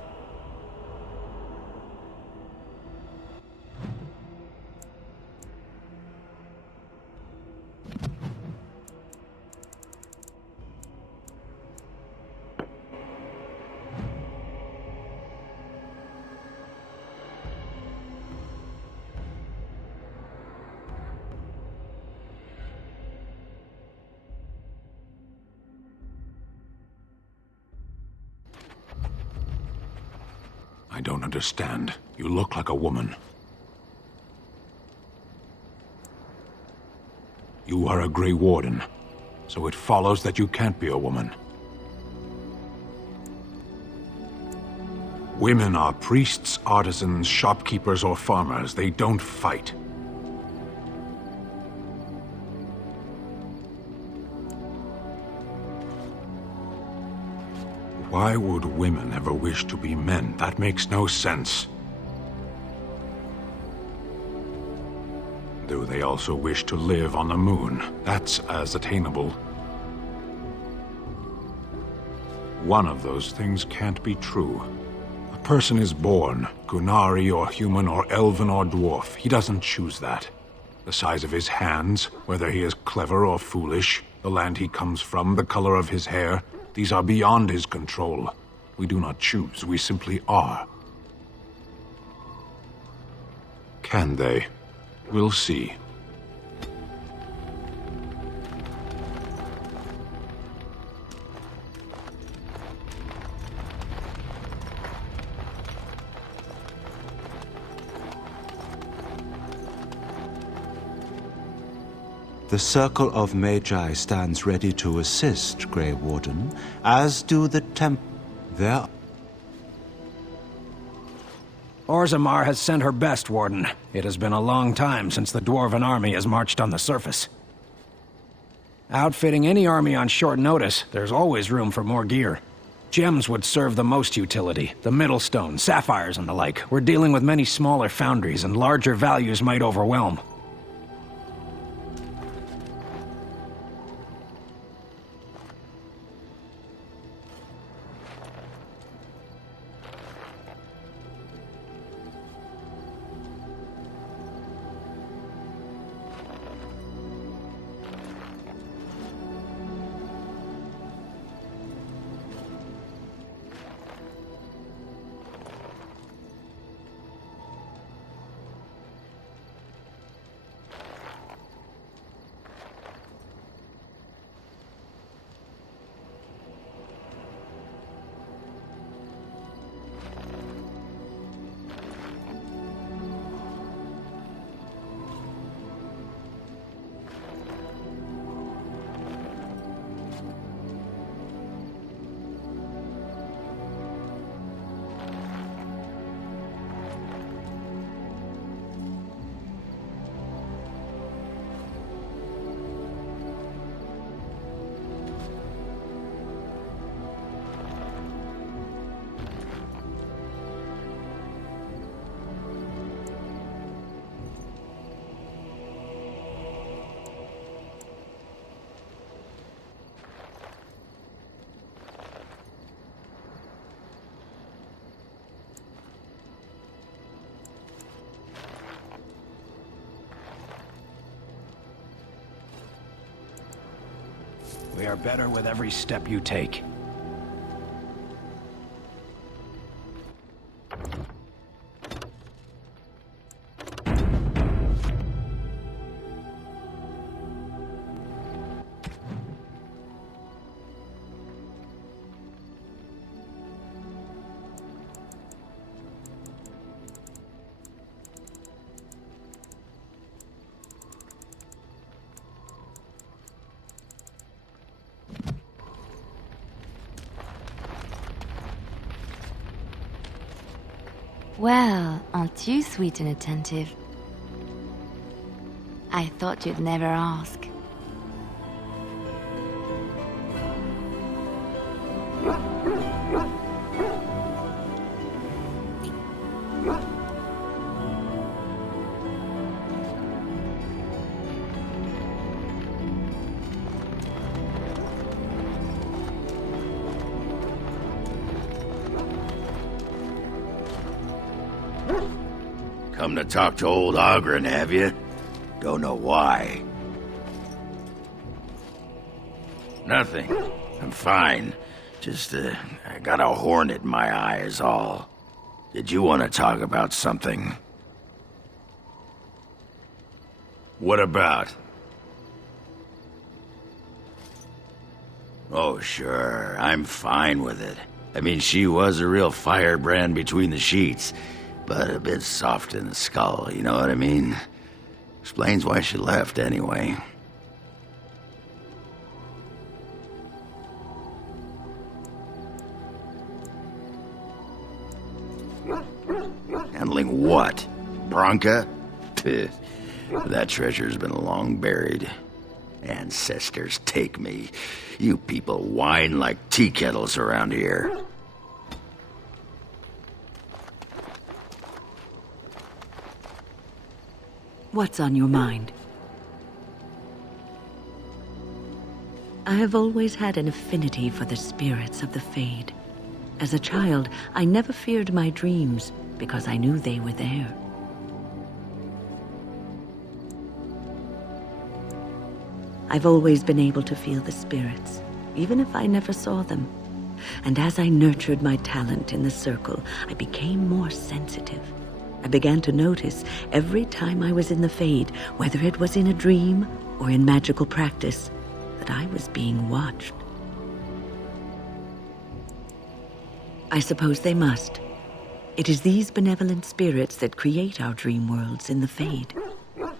I don't understand. You look like a woman. You are a Grey Warden, so it follows that you can't be a woman. Women are priests, artisans, shopkeepers, or farmers. They don't fight. Why would women ever wish to be men? That makes no sense. Do they also wish to live on the moon? That's as attainable. One of those things can't be true. A person is born, Gunari or human or elven or dwarf. He doesn't choose that. The size of his hands, whether he is clever or foolish, the land he comes from, the color of his hair, these are beyond his control. We do not choose, we simply are. Can they? We'll see. The Circle of Magi stands ready to assist, Grey Warden, as do the There... Orzammar has sent her best, Warden. It has been a long time since the Dwarven army has marched on the surface. Outfitting any army on short notice, there's always room for more gear. Gems would serve the most utility, the Middlestone, sapphires and the like. We're dealing with many smaller foundries, and larger values might overwhelm. We are better with every step you take. Well, aren't you sweet and attentive? I thought you'd never ask. Come to talk to old Oghren, have you? Don't know why. Nothing. I'm fine. Just, I got a hornet in my eye is all. Did you want to talk about something? What about? Oh, sure. I'm fine with it. I mean, she was a real firebrand between the sheets, but a bit soft in the skull, you know what I mean? Explains why she left, anyway. what? Branka? That treasure's been long buried. Ancestors take me. You people whine like tea kettles around here. What's on your mind? I have always had an affinity for the spirits of the Fade. As a child, I never feared my dreams because I knew they were there. I've always been able to feel the spirits, even if I never saw them. And as I nurtured my talent in the circle, I became more sensitive. I began to notice every time I was in the Fade, whether it was in a dream or in magical practice, that I was being watched. I suppose they must. It is these benevolent spirits that create our dream worlds in the Fade.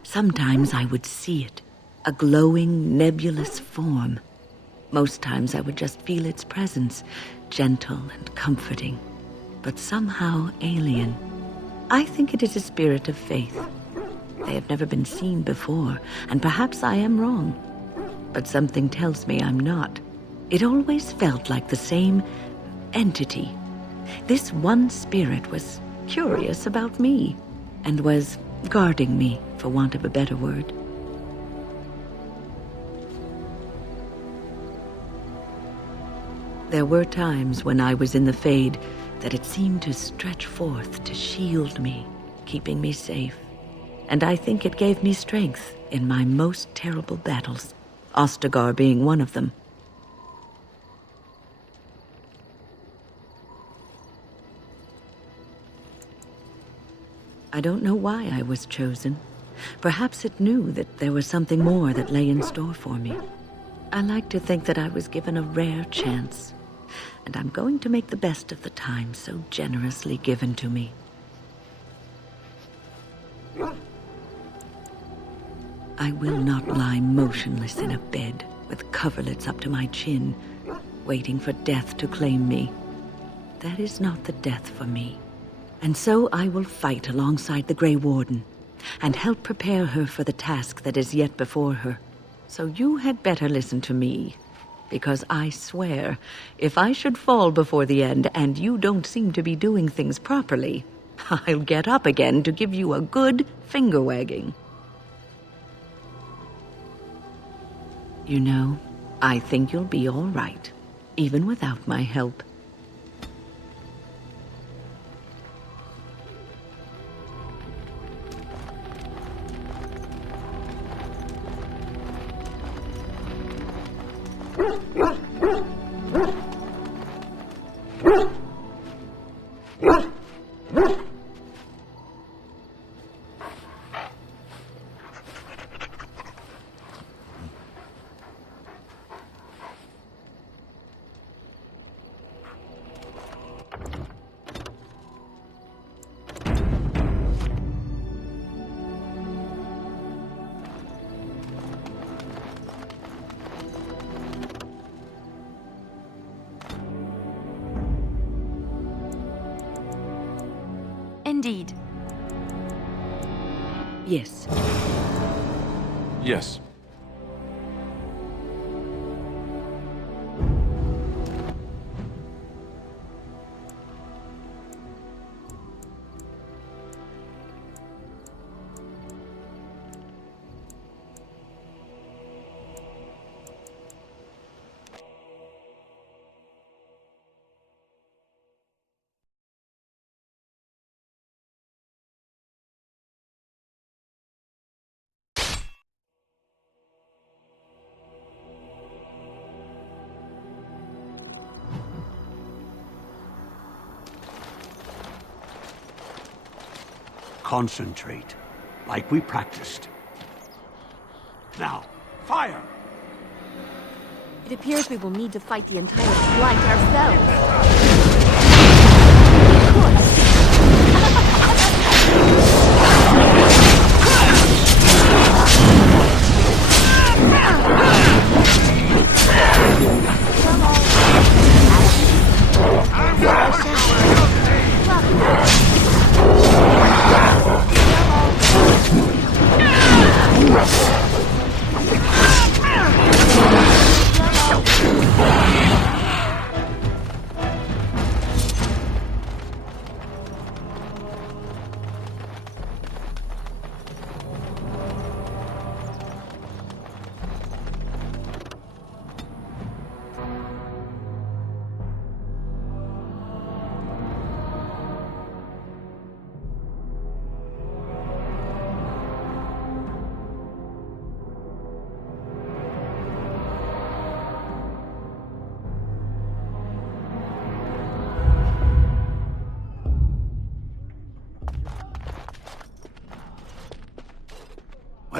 Sometimes I would see it, a glowing, nebulous form. Most times I would just feel its presence, gentle and comforting, but somehow alien. I think it is a spirit of faith. They have never been seen before, and perhaps I am wrong. But something tells me I'm not. It always felt like the same entity. This one spirit was curious about me, and was guarding me, for want of a better word. There were times when I was in the Fade that it seemed to stretch forth to shield me, keeping me safe. And I think it gave me strength in my most terrible battles, Ostagar being one of them. I don't know why I was chosen. Perhaps it knew that there was something more that lay in store for me. I like to think that I was given a rare chance, and I'm going to make the best of the time so generously given to me. I will not lie motionless in a bed with coverlets up to my chin, waiting for death to claim me. That is not the death for me. And so I will fight alongside the Grey Warden, and help prepare her for the task that is yet before her. So you had better listen to me, because I swear, if I should fall before the end and you don't seem to be doing things properly, I'll get up again to give you a good finger-wagging. You know, I think you'll be all right, even without my help. Indeed. Yes. Yes. Concentrate, like we practiced. Now, fire! It appears we will need to fight the entire flight ourselves. Of course. Come on.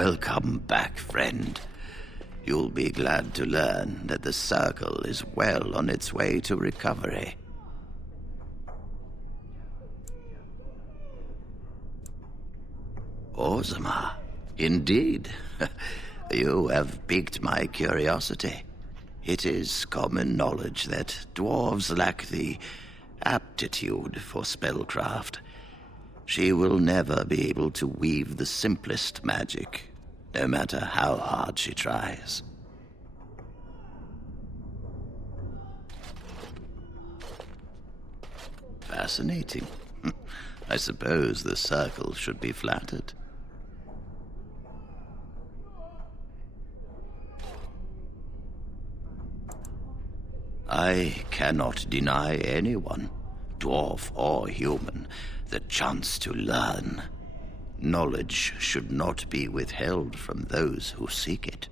Welcome back, friend. You'll be glad to learn that the Circle is well on its way to recovery. Orzammar, indeed. You have piqued my curiosity. It is common knowledge that dwarves lack the aptitude for spellcraft. She will never be able to weave the simplest magic, no matter how hard she tries. Fascinating. I suppose the Circle should be flattered. I cannot deny anyone, dwarf or human, the chance to learn. Knowledge should not be withheld from those who seek it.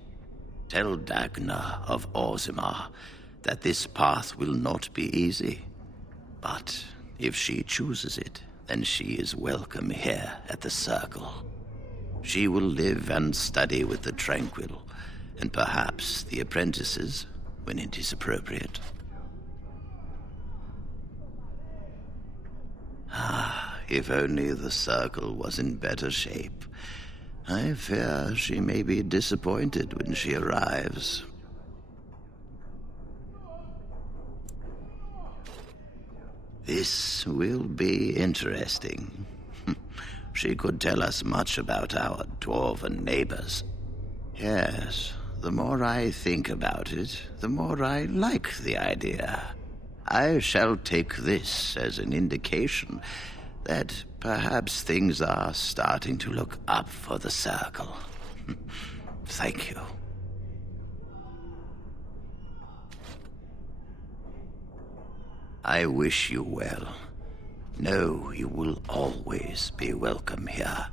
Tell Dagna of Orzammar that this path will not be easy. But if she chooses it, then she is welcome here at the Circle. She will live and study with the Tranquil, and perhaps the apprentices, when it is appropriate. If only the Circle was in better shape. I fear she may be disappointed when she arrives. This will be interesting. She could tell us much about our dwarven neighbors. Yes, the more I think about it, the more I like the idea. I shall take this as an indication that perhaps things are starting to look up for the Circle. Thank you. I wish you well. Know you will always be welcome here.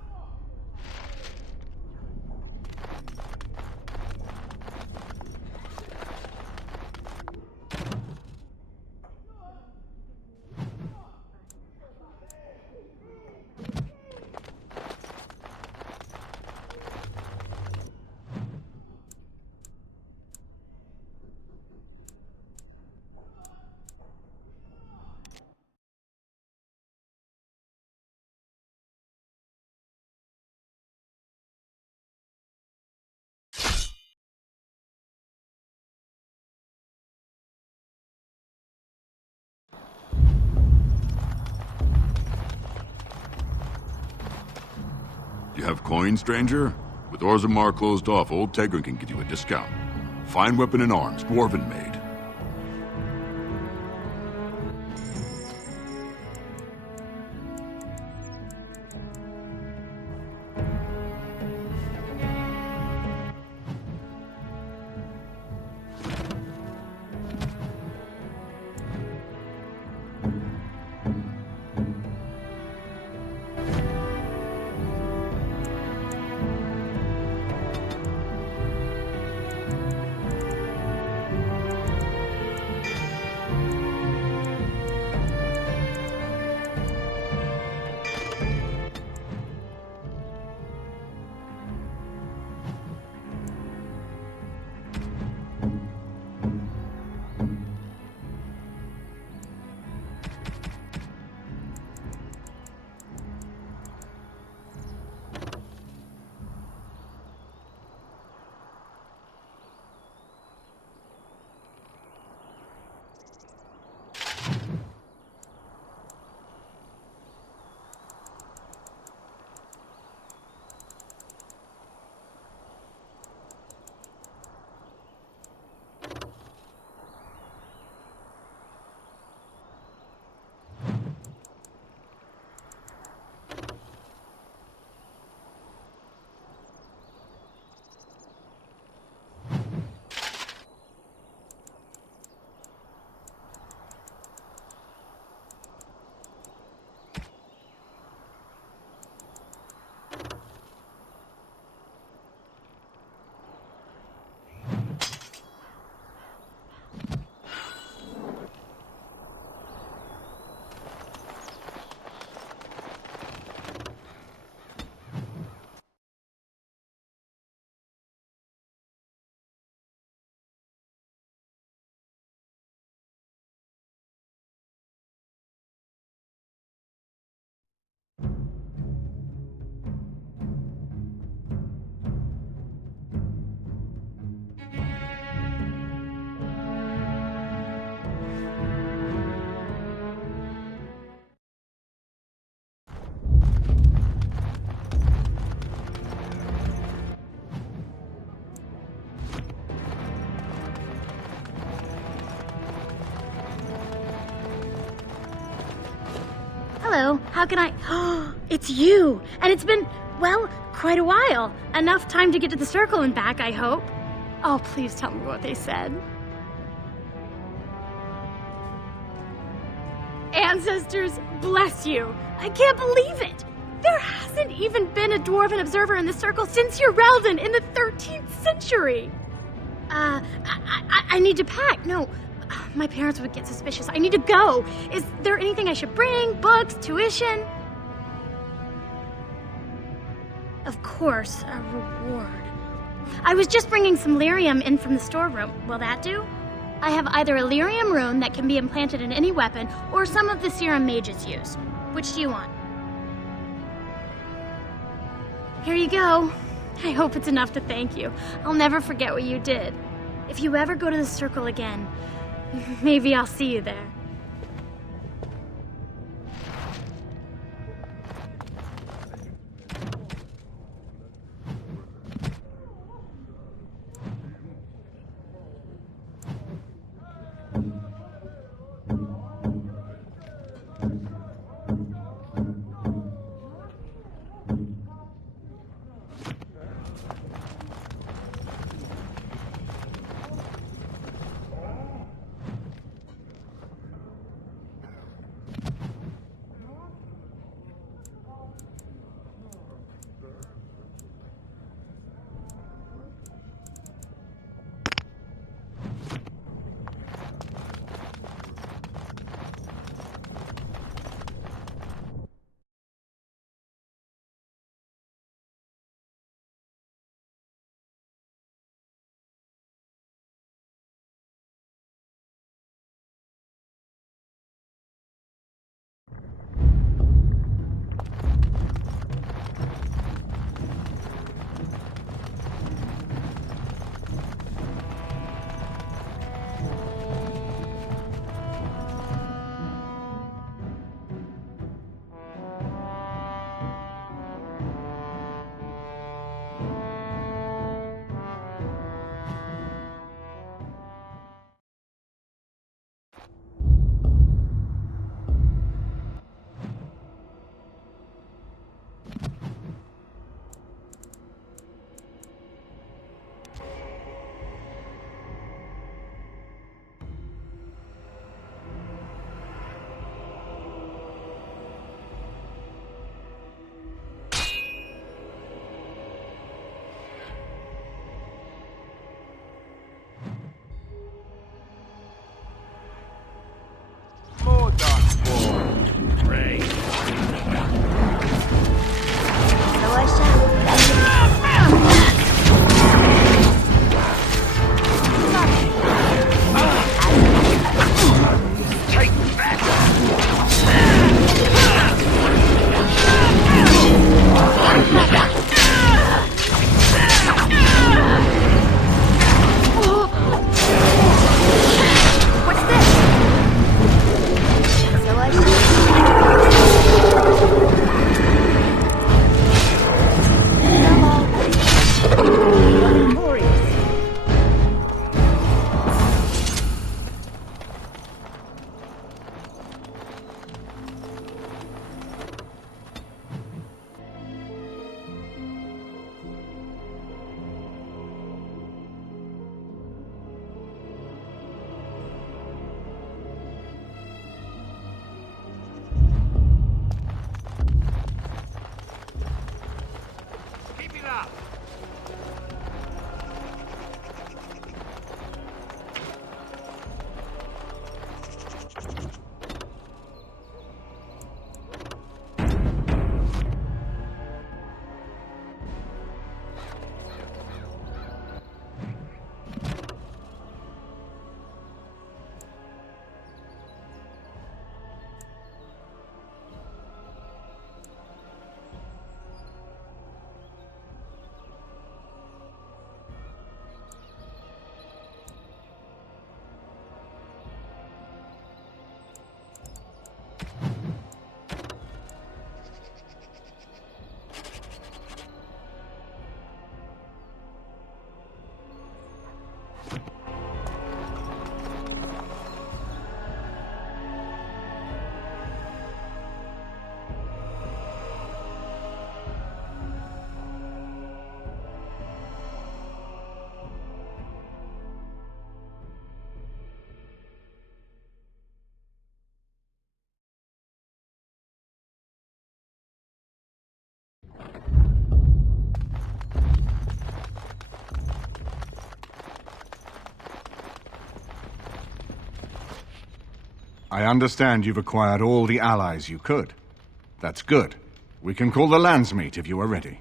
You have coin, stranger? With Orzammar closed off, old Tegrin can give you a discount. Fine weapon and arms, dwarven made. How can I... It's you! And it's been, well, quite a while. Enough time to get to the circle and back, I hope. Oh, please tell me what they said. Ancestors, bless you. I can't believe it. There hasn't even been a dwarven observer in the circle since Urelden in the 13th century. I need to pack. No, my parents would get suspicious. I need to go. Is there anything I should bring? Books? Tuition? Of course, a reward. I was just bringing some lyrium in from the storeroom. Will that do? I have either a lyrium rune that can be implanted in any weapon, or some of the serum mages use. Which do you want? Here you go. I hope it's enough to thank you. I'll never forget what you did. If you ever go to the circle again, maybe I'll see you there. I understand you've acquired all the allies you could. That's good. We can call the Landsmeet if you are ready.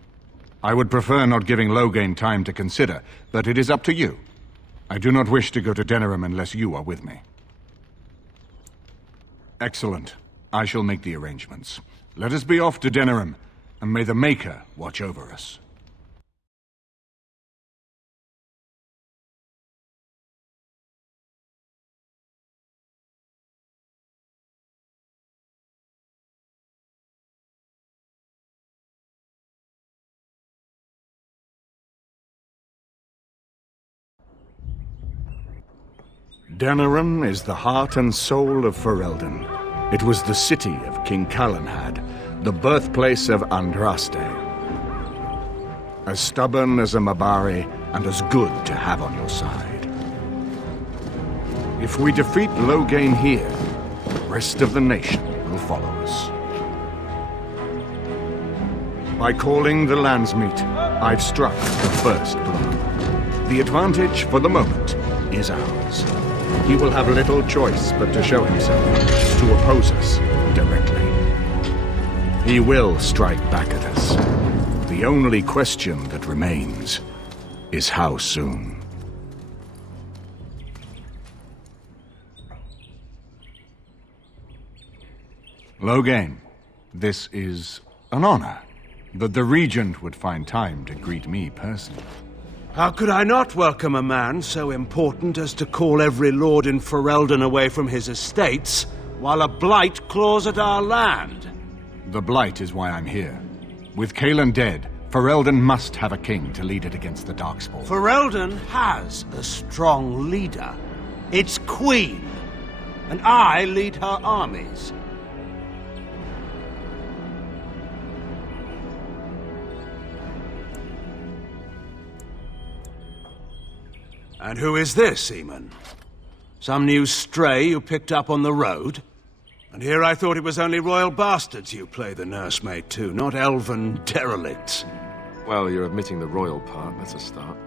I would prefer not giving Loghain time to consider, but it is up to you. I do not wish to go to Denerim unless you are with me. Excellent. I shall make the arrangements. Let us be off to Denerim, and may the Maker watch over us. Denerim is the heart and soul of Ferelden. It was the city of King Calenhad, the birthplace of Andraste. As stubborn as a Mabari, and as good to have on your side. If we defeat Loghain here, the rest of the nation will follow us. By calling the Landsmeet, I've struck the first blow. The advantage, for the moment, is ours. He will have little choice but to show himself, to oppose us directly. He will strike back at us. The only question that remains is how soon. Loghain, this is an honor, that the Regent would find time to greet me personally. How could I not welcome a man so important as to call every lord in Ferelden away from his estates, while a blight claws at our land? The blight is why I'm here. With Cailan dead, Ferelden must have a king to lead it against the Darkspawn. Ferelden has a strong leader. Its queen. And I lead her armies. And who is this, Eamon? Some new stray you picked up on the road? And here I thought it was only royal bastards you play the nursemaid to, not elven derelicts. Well, you're admitting the royal part. That's a start.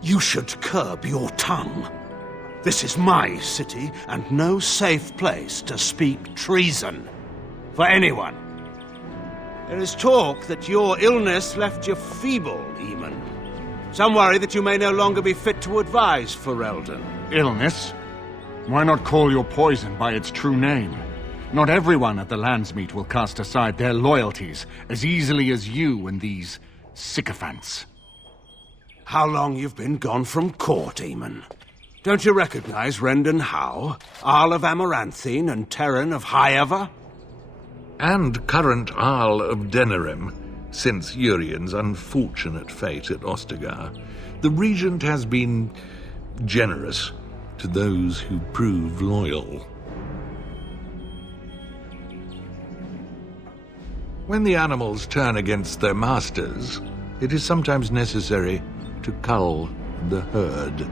You should curb your tongue. This is my city, and no safe place to speak treason. For anyone. There is talk that your illness left you feeble, Eamon. Some worry that you may no longer be fit to advise Ferelden. Illness? Why not call your poison by its true name? Not everyone at the Landsmeet will cast aside their loyalties as easily as you and these sycophants. How long you've been gone from court, Eamon? Don't you recognize Rendon Howe, Arl of Amaranthine and Terran of Highever? And current Arl of Denerim, since Urien's unfortunate fate at Ostagar. The Regent has been generous to those who prove loyal. When the animals turn against their masters, it is sometimes necessary to cull the herd.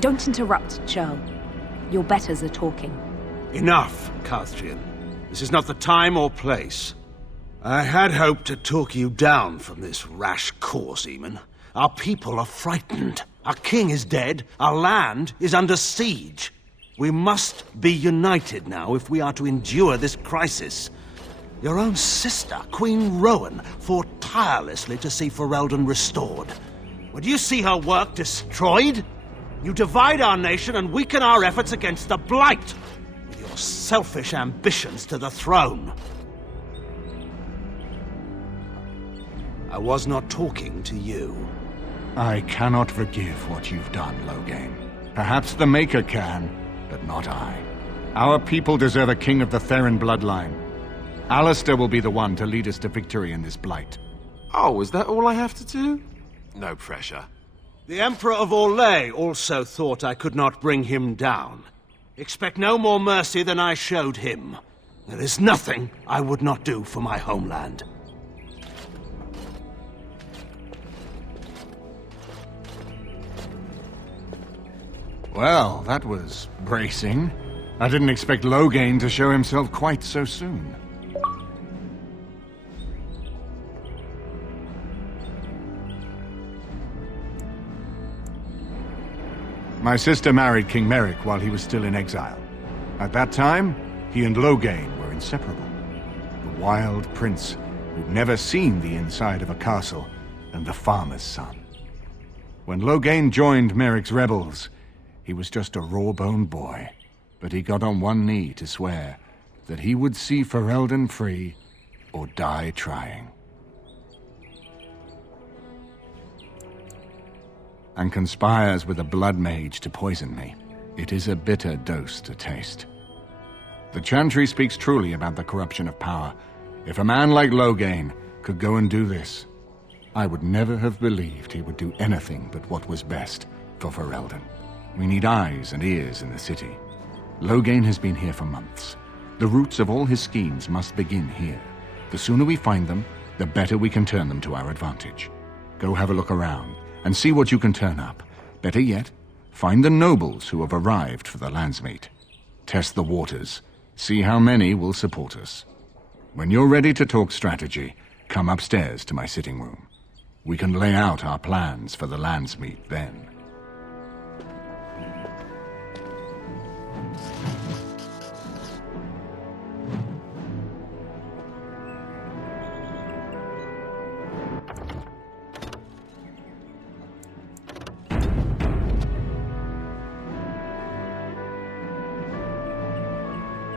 Don't interrupt, Churl. Your betters are talking. Enough, Carthrian. This is not the time or place. I had hoped to talk you down from this rash course, Eamon. Our people are frightened. Our king is dead. Our land is under siege. We must be united now if we are to endure this crisis. Your own sister, Queen Rowan, fought tirelessly to see Ferelden restored. Would you see her work destroyed? You divide our nation and weaken our efforts against the Blight, with your selfish ambitions to the throne. I was not talking to you. I cannot forgive what you've done, Loghain. Perhaps the Maker can, but not I. Our people deserve a king of the Theron bloodline. Alistair will be the one to lead us to victory in this blight. Oh, is that all I have to do? No pressure. The Emperor of Orlais also thought I could not bring him down. Expect no more mercy than I showed him. There is nothing I would not do for my homeland. Well, that was bracing. I didn't expect Loghain to show himself quite so soon. My sister married King Merrick while he was still in exile. At that time, he and Loghain were inseparable. The wild prince who'd never seen the inside of a castle and the farmer's son. When Loghain joined Merrick's rebels, he was just a raw-boned boy, but he got on one knee to swear that he would see Ferelden free or die trying. And conspires with a blood mage to poison me. It is a bitter dose to taste. The Chantry speaks truly about the corruption of power. If a man like Loghain could go and do this, I would never have believed he would do anything but what was best for Ferelden. We need eyes and ears in the city. Loghain has been here for months. The roots of all his schemes must begin here. The sooner we find them, the better we can turn them to our advantage. Go have a look around and see what you can turn up. Better yet, find the nobles who have arrived for the Landsmeet. Test the waters. See how many will support us. When you're ready to talk strategy, come upstairs to my sitting room. We can lay out our plans for the Landsmeet then.